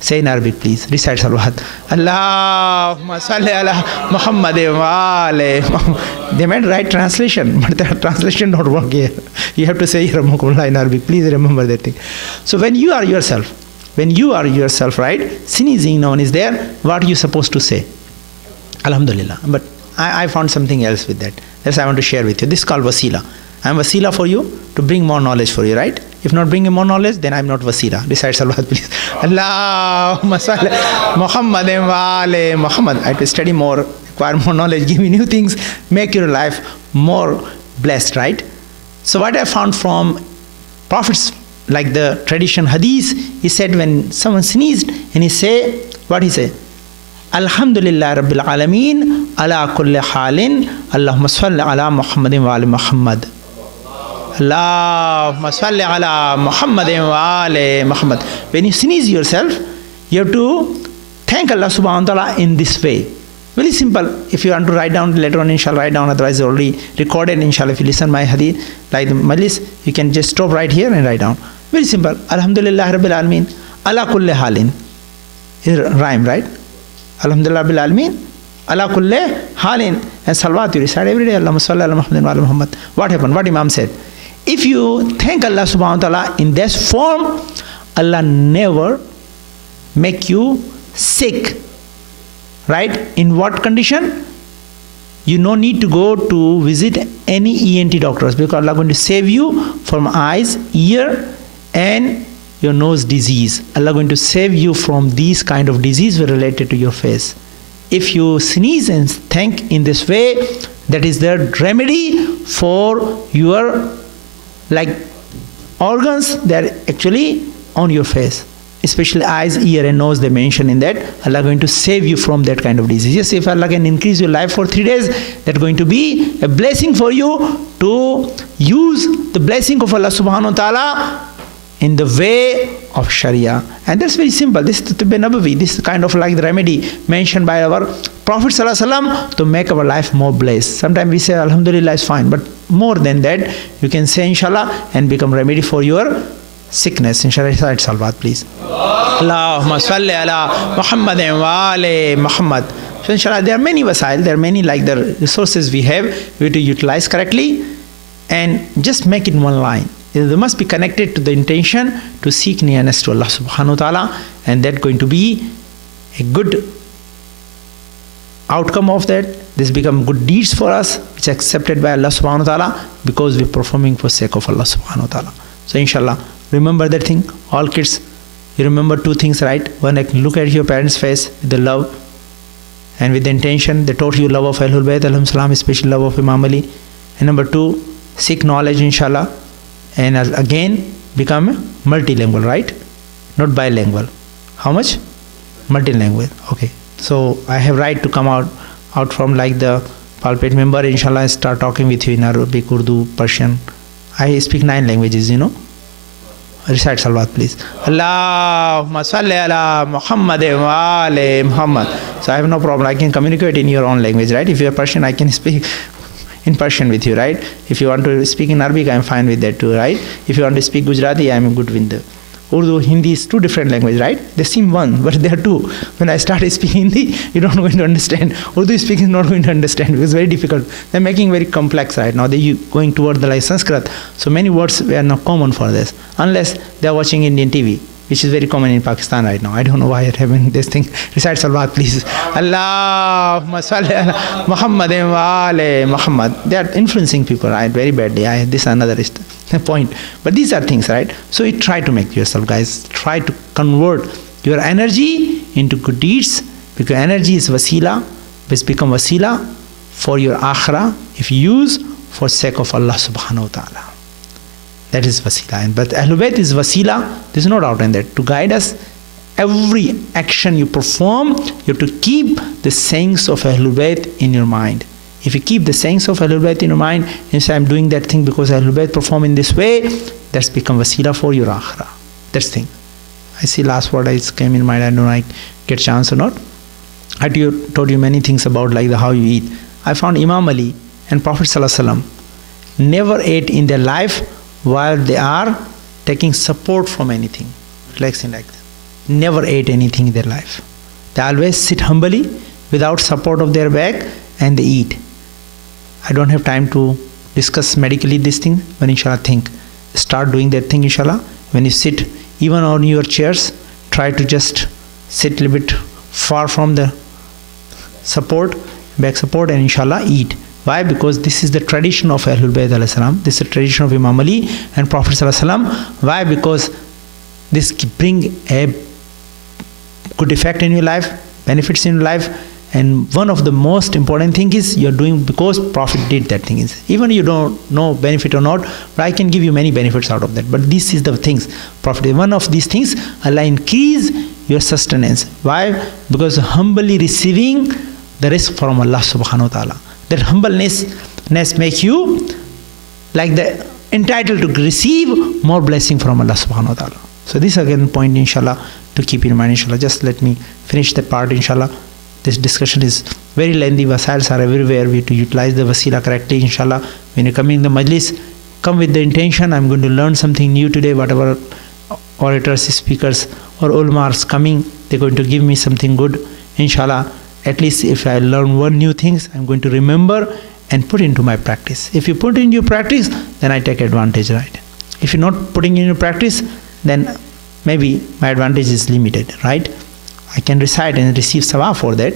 Say in Arabic, please. Recite salawat. Allahumma salli ala Muhammad wa ali Muhammad. They meant right translation, but the translation don't work here. You have to say Yarhamukumullah in Arabic. Please remember that thing. So when you are yourself, right, sneezing, no one is there, what are you supposed to say? Alhamdulillah. But I found something else with that. That's I want to share with you. This is called wasila. I am wasila for you to bring more knowledge for you, right? If not bringing more knowledge, then I am not wasila. Recite salawat, please. Allahumma salli Muhammad wa ali Muhammad. I have to study more, acquire more knowledge, give me new things, make your life more blessed, right? So what I found from prophets, like the tradition hadith, he said when someone sneezed and he say, what he say? Alhamdulillah Rabbil Alameen ala kulli halin Allahumma salli ala Muhammadin wa ali Muhammad. Allahumma salli ala Muhammadin wa ali Muhammad. When you sneeze yourself, you have to thank Allah subhanahu wa ta'ala in this way. Very simple. If you want to write down later on, inshallah, write down, otherwise it's already recorded, inshallah. If you listen my hadith, like the majlis, you can just stop right here and write down. Very simple. Alhamdulillah Rabbil Alameen ala kulli halin. It rhyme, right? Alhamdulillah Rabbil Alameen ala kulli halin. And salawat you recite every day. Allahumma salli ala Muhammadin wa ali Muhammad. What happened? What Imam said? If you thank Allah subhanahu wa ta'ala in this form, Allah never make you sick. Right? In what condition? You no need to go to visit any ENT doctors, because Allah is going to save you from eyes, ear and your nose disease. Allah is going to save you from these kind of disease related to your face. If you sneeze and thank in this way, that is the remedy for your organs that are actually on your face. Especially eyes, ear and nose, they mention in that. Allah is going to save you from that kind of disease. Yes, if Allah can increase your life for 3 days, that's going to be a blessing for you to use the blessing of Allah subhanahu wa ta'ala in the way of Sharia. And that's very simple. This is Tibb Nabawi. This is kind of like the remedy mentioned by our Prophet sallallahu alaihi wasallam to make our life more blessed. Sometimes we say Alhamdulillah is fine, but more than that, you can say inshallah and become remedy for your sickness. Inshallah, recite salawat, please. Allahumma salli ala Muhammadin wa ali Muhammad. So inshallah, there are many wasail, there are many like the resources we have to utilize correctly and just make it one line. They must be connected to the intention to seek nearness to Allah subhanahu wa ta'ala, and that's going to be a good outcome of that. This become good deeds for us, which are accepted by Allah subhanahu wa ta'ala because we're performing for sake of Allah subhanahu wa ta'ala. So inshallah, remember that thing. All kids, you remember 2 things, right? One, look at your parents' face with the love and with the intention. They taught you love of Ahlul Bayt, alayhim salam, especially love of Imam Ali. And number 2, seek knowledge, inshallah. And again, become multilingual, right? Not bilingual. How much? Multilingual. Okay. So I have right to come out from like the pulpit member, inshallah, and start talking with you in Arabic, Urdu, Persian. I speak 9 languages, you know. Recite salawat, please. Allahumma salli ala Muhammad wa ali Muhammad. So I have no problem. I can communicate in your own language, right? If you are Persian, I can speak in Persian with you, right? If you want to speak in Arabic, I am fine with that too, right? If you want to speak Gujarati, I am good with the Urdu. Hindi is 2 different languages, right? They seem one, but they are 2. When I start speaking Hindi, you don't going to understand. Urdu speaking is not going to understand because it's very difficult. They're making very complex right now. They're going toward the like Sanskrit. So many words are not common for this, unless they're watching Indian TV, which is very common in Pakistan right now. I don't know why you're having this thing. Recite salawat, please. Allahumma salli ala Muhammadin wa ali Muhammad. They are influencing people, right? Very badly. This is another point. But these are things, right? So you try to make yourself, guys, try to convert your energy into good deeds, because energy is wasila. It's become wasila for your akhirah if you use for sake of Allah subhanahu wa ta'ala. That is wasila. But Ahlul Bayt is wasila. There's no doubt in that. To guide us, every action you perform, you have to keep the sayings of Ahlul Bayt in your mind. If you keep the sayings of Ahlul Bayt in your mind, and say, I'm doing that thing because Ahlul Bayt perform in this way, that's become wasila for your akhirah. That's the thing. I see last word came in mind. I don't know I get chance or not. I told you many things about like how you eat. I found Imam Ali and Prophet sallallahu alaihi wasallam never ate in their life while they are taking support from anything, relaxing like that. never ate anything in their life. They always sit humbly without support of their back and they eat. I don't have time to discuss medically this thing, but inshallah start doing that thing inshallah. When you sit, even on your chairs, try to just sit a little bit far from the support, back support, and inshallah eat. Why? Because this is the tradition of Ahlul Bayt alayhi salam. This is the tradition of Imam Ali and Prophet sallallahu alaihi wasallam. Why? Because this bring a good effect in your life, benefits in your life. And one of the most important thing is you're doing because Prophet did that thing. Even you don't know benefit or not, but I can give you many benefits out of that. But this is the things. Prophet, one of these things, Allah increase your sustenance. Why? Because humbly receiving the rizq from Allah subhanahu wa ta'ala. That humbleness make you like the entitled to receive more blessing from Allah subhanahu wa ta'ala. So this again point inshallah to keep in mind inshallah. Just let me finish that part inshallah. This discussion is very lengthy. Wasails are everywhere. We have to utilize the wasila correctly inshallah. When you come in the majlis, come with the intention, I'm going to learn something new today. Whatever orators, speakers or ulama are coming, they're going to give me something good inshallah. At least if I learn one new things, I'm going to remember and put into my practice. If you put in your practice, then I take advantage, right? If you're not putting in your practice, then maybe my advantage is limited, right? I can recite and receive sawab for that,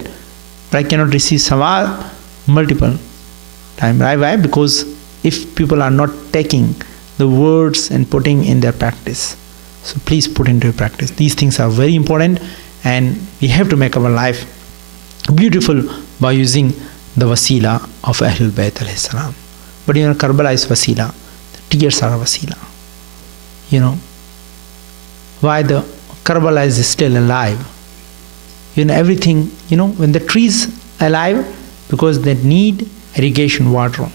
but I cannot receive sawab multiple times. Why? Because if people are not taking the words and putting in their practice, so please put into your practice. These things are very important, and we have to make our life beautiful by using the wasila of Ahlul Bayt alayhi salam. But Karbala is wasila. The tears are a wasila. Why the Karbala is still alive? Everything, when the trees alive, because they need irrigation water,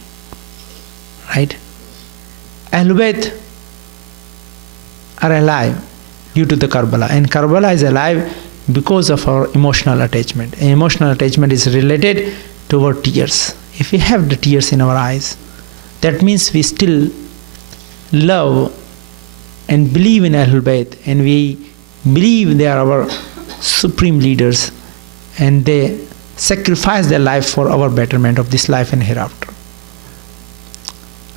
right? Ahlul Bayt are alive due to the Karbala, and Karbala is alive because of our emotional attachment. And emotional attachment is related to our tears. If we have the tears in our eyes, that means we still love and believe in Ahlul Bayt, and we believe they are our supreme leaders, and they sacrifice their life for our betterment of this life and hereafter.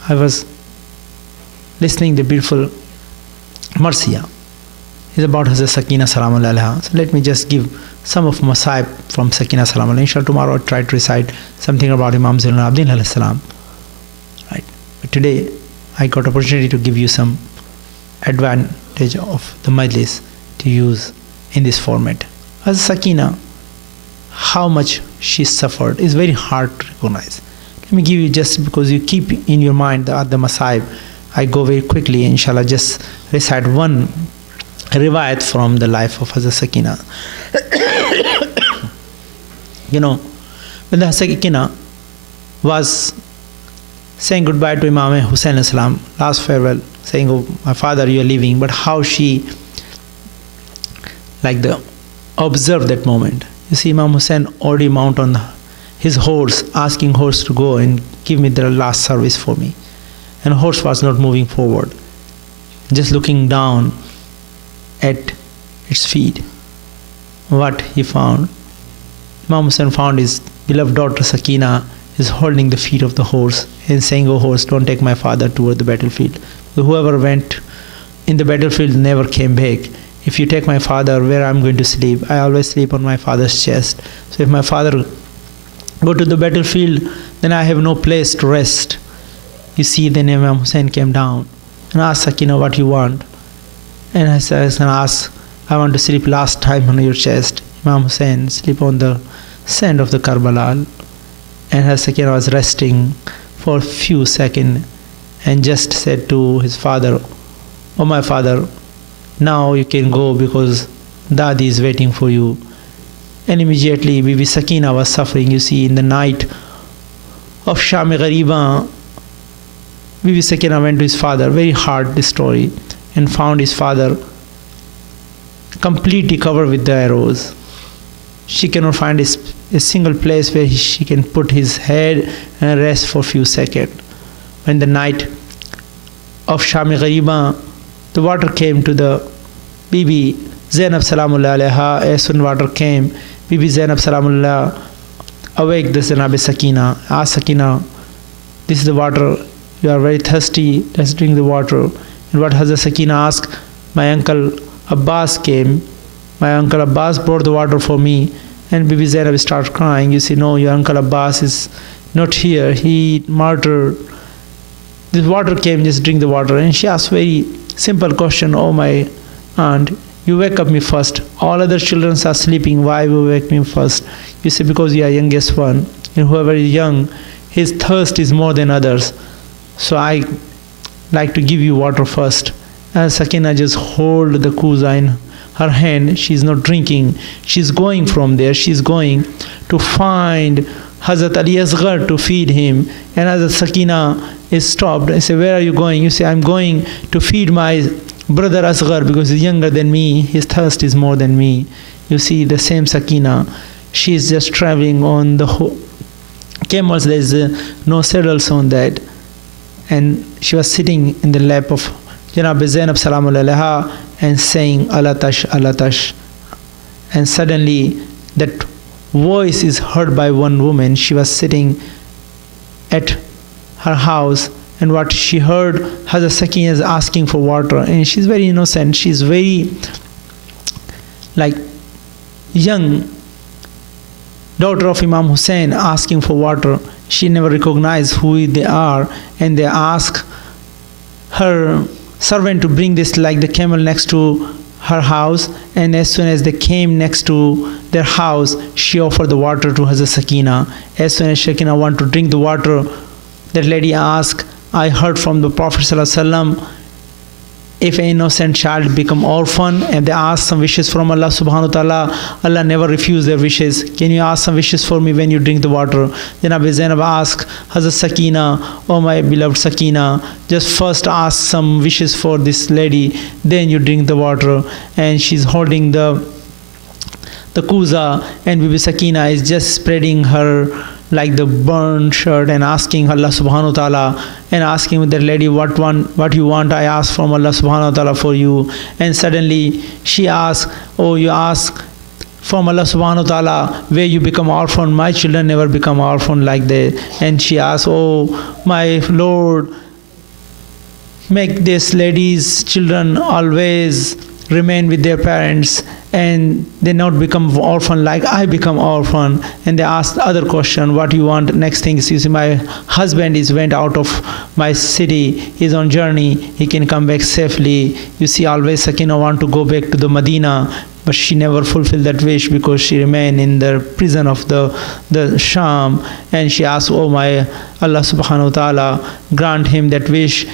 I was listening the beautiful Marsiya. It's about Hazrat Sakina Salamun Alaiha. So let me just give some of Masaib from Sakina Salamun Alaiha. Inshallah tomorrow I'll try to recite something about Imam Zainul Abidin Alayhi Salam. Right. But today I got opportunity to give you some advantage of the majlis to use in this format. As Sakina, how much she suffered is very hard to recognize. Let me give you, just because you keep in your mind the Masaib, I go very quickly, inshallah, just recite one riwayat from the life of Hazrat Sakina. When the Sakina was saying goodbye to Imam Hussain Islam, last farewell, saying, "Oh, my father, you are leaving," but how she observed that moment. You see, Imam Hussain already mount on his horse, asking horse to go and give me the last service for me. And horse was not moving forward, just looking down at its feet. What he found? Imam Hussain found his beloved daughter Sakina is holding the feet of the horse and saying, "Oh horse, don't take my father toward the battlefield. Whoever went in the battlefield never came back. If you take my father, where I'm going to sleep? I always sleep on my father's chest. So if my father go to the battlefield, then I have no place to rest." You see, then Imam Hussain came down and asked Sakina, "What you want?" And I asked, "I want to sleep last time on your chest." Imam Hussain sleep on the sand of the Karbala, and Sakina was resting for a few seconds and just said to his father, "Oh my father, now you can go because Dadi is waiting for you." And immediately Bibi Sakina was suffering. You see, in the night of Sham-e-Ghariba, Bibi Sakina went to his father, very hard story, and found his father completely covered with the arrows. She cannot find a single place where she can put his head and rest for a few seconds. When the night of Sham-e-Ghariba, the water came to the Bibi Zainab Salamullah alaiha, as soon water came, Bibi Zainab Salamullah awake the Janab Sakina, asked Sakina, this is the water, you are very thirsty, let's drink the water. And what Hazrat Sakina asked, my uncle Abbas came, my uncle Abbas brought the water for me. And Bibi Zainab started crying. You see, no, your uncle Abbas is not here, he martyred. This water came, just drink the water. And she asked very simple question, oh my aunt, you wake up me first. All other children are sleeping, why you wake me first? You say, because you are youngest one. And whoever is young, his thirst is more than others. So I like to give you water first. And Sakina just hold the kuza in her hand. She's not drinking. She's going from there. She's going to find Hazrat Ali Asghar to feed him. And Hazrat Sakina is stopped. I say, where are you going? You say, I'm going to feed my brother Asghar because he's younger than me. His thirst is more than me. You see, the same Sakina. She is just traveling on the camels. There is no saddles on that. And she was sitting in the lap of Janab Zainab Salamullah alaiha and saying, Alatash, Alatash. And suddenly that voice is heard by one woman. She was sitting at her house, and what she heard, Hazrat Sakina is asking for water. And she's very innocent. She's very like young daughter of Imam Hussain asking for water. She never recognized who they are, and they ask her servant to bring this like the camel next to her house. And as soon as they came next to their house, she offered the water to Hazrat Sakina. As soon as Sakina wanted to drink the water, that lady asked, I heard from the Prophet ﷺ, if an innocent child become orphan and they ask some wishes from Allah subhanahu wa ta'ala, Allah never refuse their wishes. Can you ask some wishes for me when you drink the water? Then Abu Zainab asked Hazrat Sakina, oh my beloved Sakina, just first ask some wishes for this lady, then you drink the water. And she's holding the kuza, and Bibi Sakina is just spreading her like the burned shirt and asking Allah subhanahu wa ta'ala, and asking that lady, what you want, I ask from Allah subhanahu wa ta'ala for you. And suddenly she asks, oh, you ask from Allah subhanahu wa ta'ala where you become orphan, my children never become orphan like that. And she asks, oh my Lord, make this lady's children always remain with their parents and they not become orphan like I become orphan. And they asked other question, what you want? Next thing is, you see, my husband went out of my city, he's on journey, he can come back safely. You see, always Sakina want to go back to the Medina, but she never fulfilled that wish because she remained in the prison of the Sham. And she asked, oh my Allah subhanahu wa ta'ala, grant him that wish,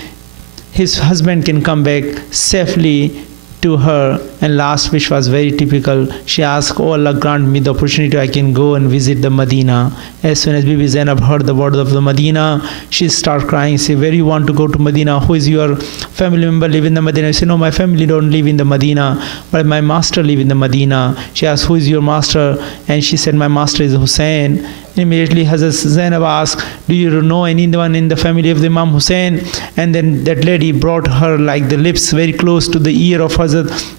his husband can come back safely to her. And last wish was very typical. She asked, oh Allah, grant me the opportunity I can go and visit the Medina. As soon as Bibi Zainab heard the word of the Medina, she started crying, say, where you want to go to Medina? Who is your family member live in the Medina? She said, no, my family don't live in the Medina, but my master live in the Medina. She asked, who is your master? And she said, my master is Hussain. Immediately Hazrat Zainab asked, do you know anyone in the family of the Imam Hussain? And then that lady brought her like the lips very close to the ear of Hazrat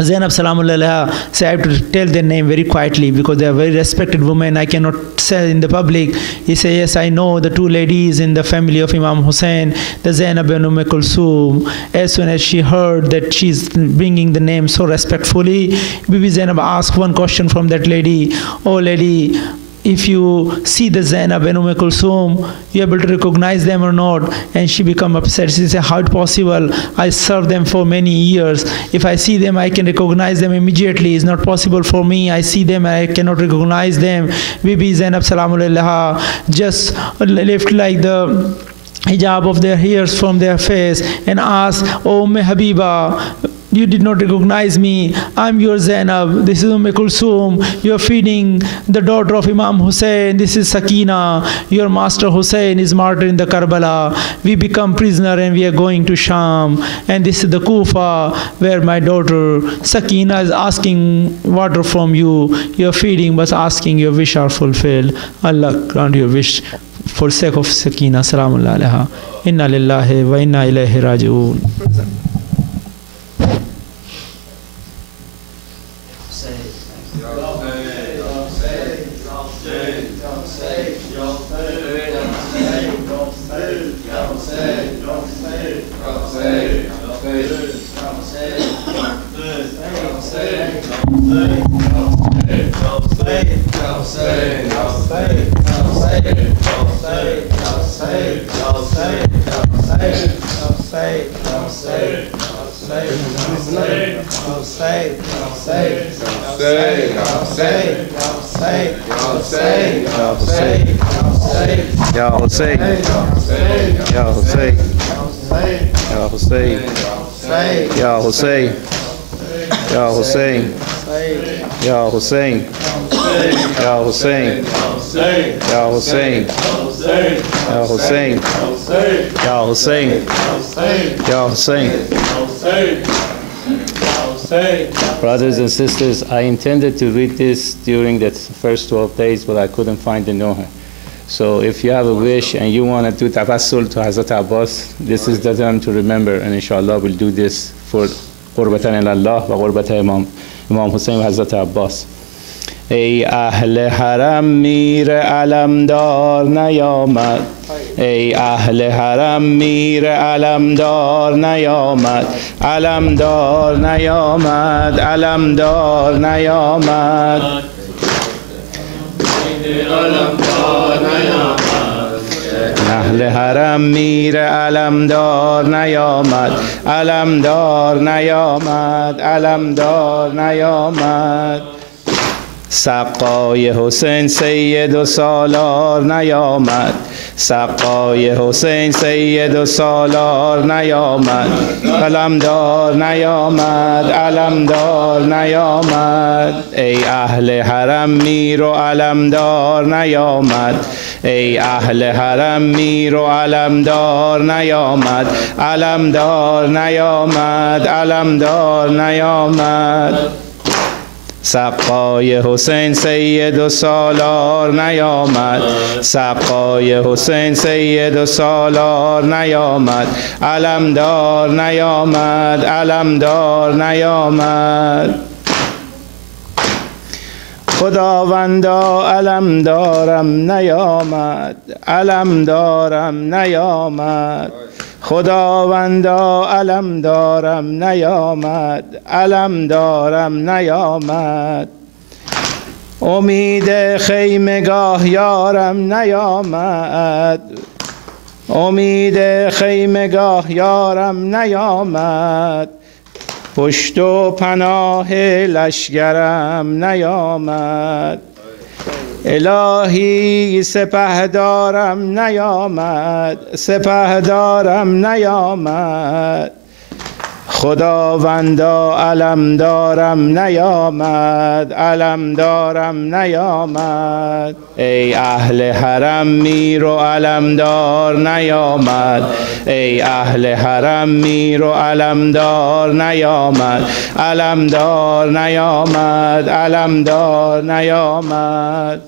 Zainab Salamullah alaiha. So I have to tell their name very quietly because they are very respected women. I cannot say in the public. He said, yes, I know the two ladies in the family of Imam Hussain, the Zainab and Kulsum. As soon as she heard that she's bringing the name so respectfully, Bibi Zainab asked one question from that lady, oh lady, if you see the Zainab and Kulsum, you able to recognize them or not? And she become upset. She said, how it possible? I served them for many years. If I see them, I can recognize them immediately. It's not possible for me. I see them, I cannot recognize them. Bibi Zainab Salamullah just left like the hijab of their hairs from their face and asked, oh my Habiba, you did not recognize me. I'm your Zainab. This is Kulsum. You are feeding the daughter of Imam Hussain. This is Sakina. Your master Hussain is martyred in the Karbala. We become prisoner and we are going to Sham. And this is the Kufa where my daughter Sakina is asking water from you. You are feeding but asking your wish are fulfilled. Allah grant your wish for sake of Sakina. Salamullah alaiha. Inna lillahi wa inna ilayhi raji'un. Ya Hussain, Ya Hussain, Ya Hussain, Ya Hussain, Ya Hussain, Ya Hussain, Ya Hussain, Ya Hussain, Ya Hussain, Ya Hussain, Ya Hussain. Brothers and sisters, I intended to read this during the first 12 days, but I couldn't find the Noha. So if you have a wish and you want to do tawassul to Hazrat Abbas, this is the time to remember, and inshallah we'll do this for qurbatan ilallah wa qurbatan Imam Hussain wa Hazrat Abbas. ای اهل حرم میر علمدار نیامد، ای اهل حرم میر علمدار نیامد، علمدار نیامد، علمدار نیامد، اهل حرم میر علمدار نیامد، علمدار نیامد، علمدار نیامد، سقای حسین سید و سالار نیامد، سقای حسین سید و سالار نیامد، علمدار نیامد، علمدار نیامد، ای اهل حرم میر و علمدار نیامد، ای اهل حرم میر و علمدار نیامد، علمدار نیامد، علمدار نیامد، سقای حسین سید و سالار نیامد، سقای حسین سید و سالار نیامد، علمدار نیامد، علمدار نیامد، خداوندا علمدارم نیامد، علمدارم نیامد، خداوندا علمدارم نیامد، علمدارم نیامد، امید خیمگاه یارم نیامد، امید خیمگاه یارم نیامد، پشت و پناه لشگرم نیامد، الهی سپهدارم نیامد، سپهدارم نیامد، خداوندا علمدارم نیامد، علمدارم نیامد، ای اهل حرم میر و علمدار نیامد، ای اهل حرم میر و علمدار نیامد، علمدار نیامد، علمدار نیامد،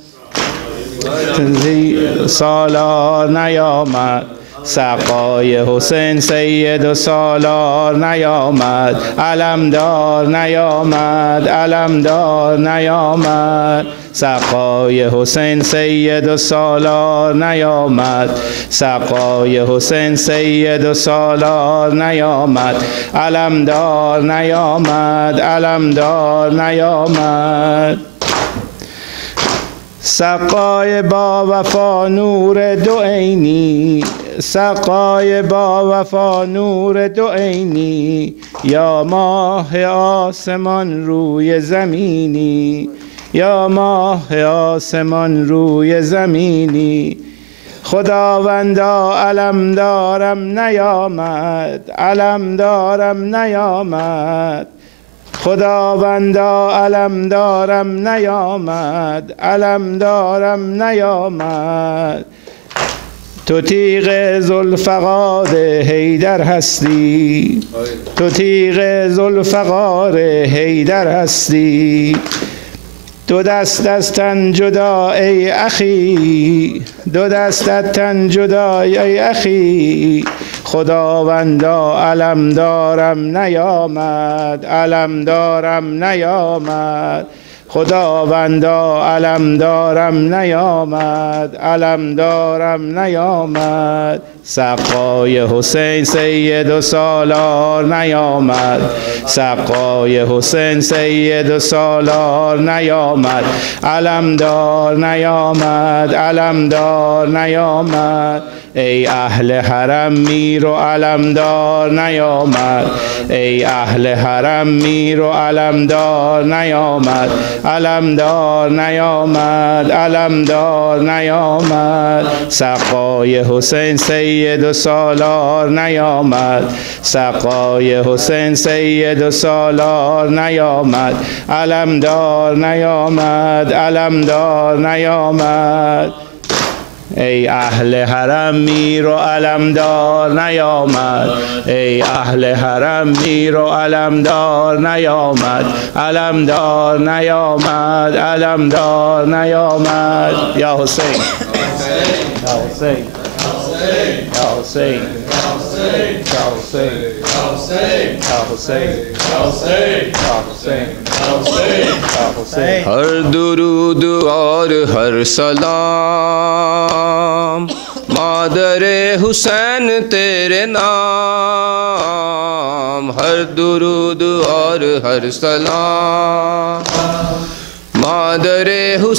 سالار نیامد، سقای حسین سید و سالار نیامد، علمدار نیامد، علمدار نیامد، سقای حسین سید و سالار نیامد، سقای حسین سید و سالار نیامد، علمدار نیامد، علمدار نیامد، سقای با وفا نور دو عینی، سقای با وفا نور دو عینی، یا ماه آسمان روی زمینی، یا ماه آسمان روی زمینی، خداوندا علمدارم نیامد، علمدارم نیامد، خداوندا علمدارم نیامد، علمدارم نیامد، تو تیغ ذوالفقار حیدر هستی، تو تیغ ذوالفقار حیدر هستی، دو دست از تن جدا ای اخی، دو دست از تن جدا ای اخی، خداوندا علم دارم نیامد، علم دارم نیامد، خداوندا علم دارم نیامد، علم دارم نیامد، سقای حسین سید و سالار نیامد، سقای حسین سید و سالار نیامد، علمدار نیامد، علمدار نیامد، ای اهل حرم میر و علمدار نیامد، ای اهل حرم میر و علمدار نیامد، علمدار نیامد، علمدار نیامد، سقای حسین سید و سالار نیامد، سقای حسین سید و سالار نیامد، علمدار نیامد، علمدار نیامد، ای اهل حرم میر و علمدار نیامد، ای اهل حرم میر و علمدار نیامد، علمدار نیامد، علمدار نیامد، یا حسین یا حسین یا حسین یا حسین یا حسین ہر درود اور ہر سلام مادر حسین تیرے نام، ہر درود اور ہر سلام مادر حسین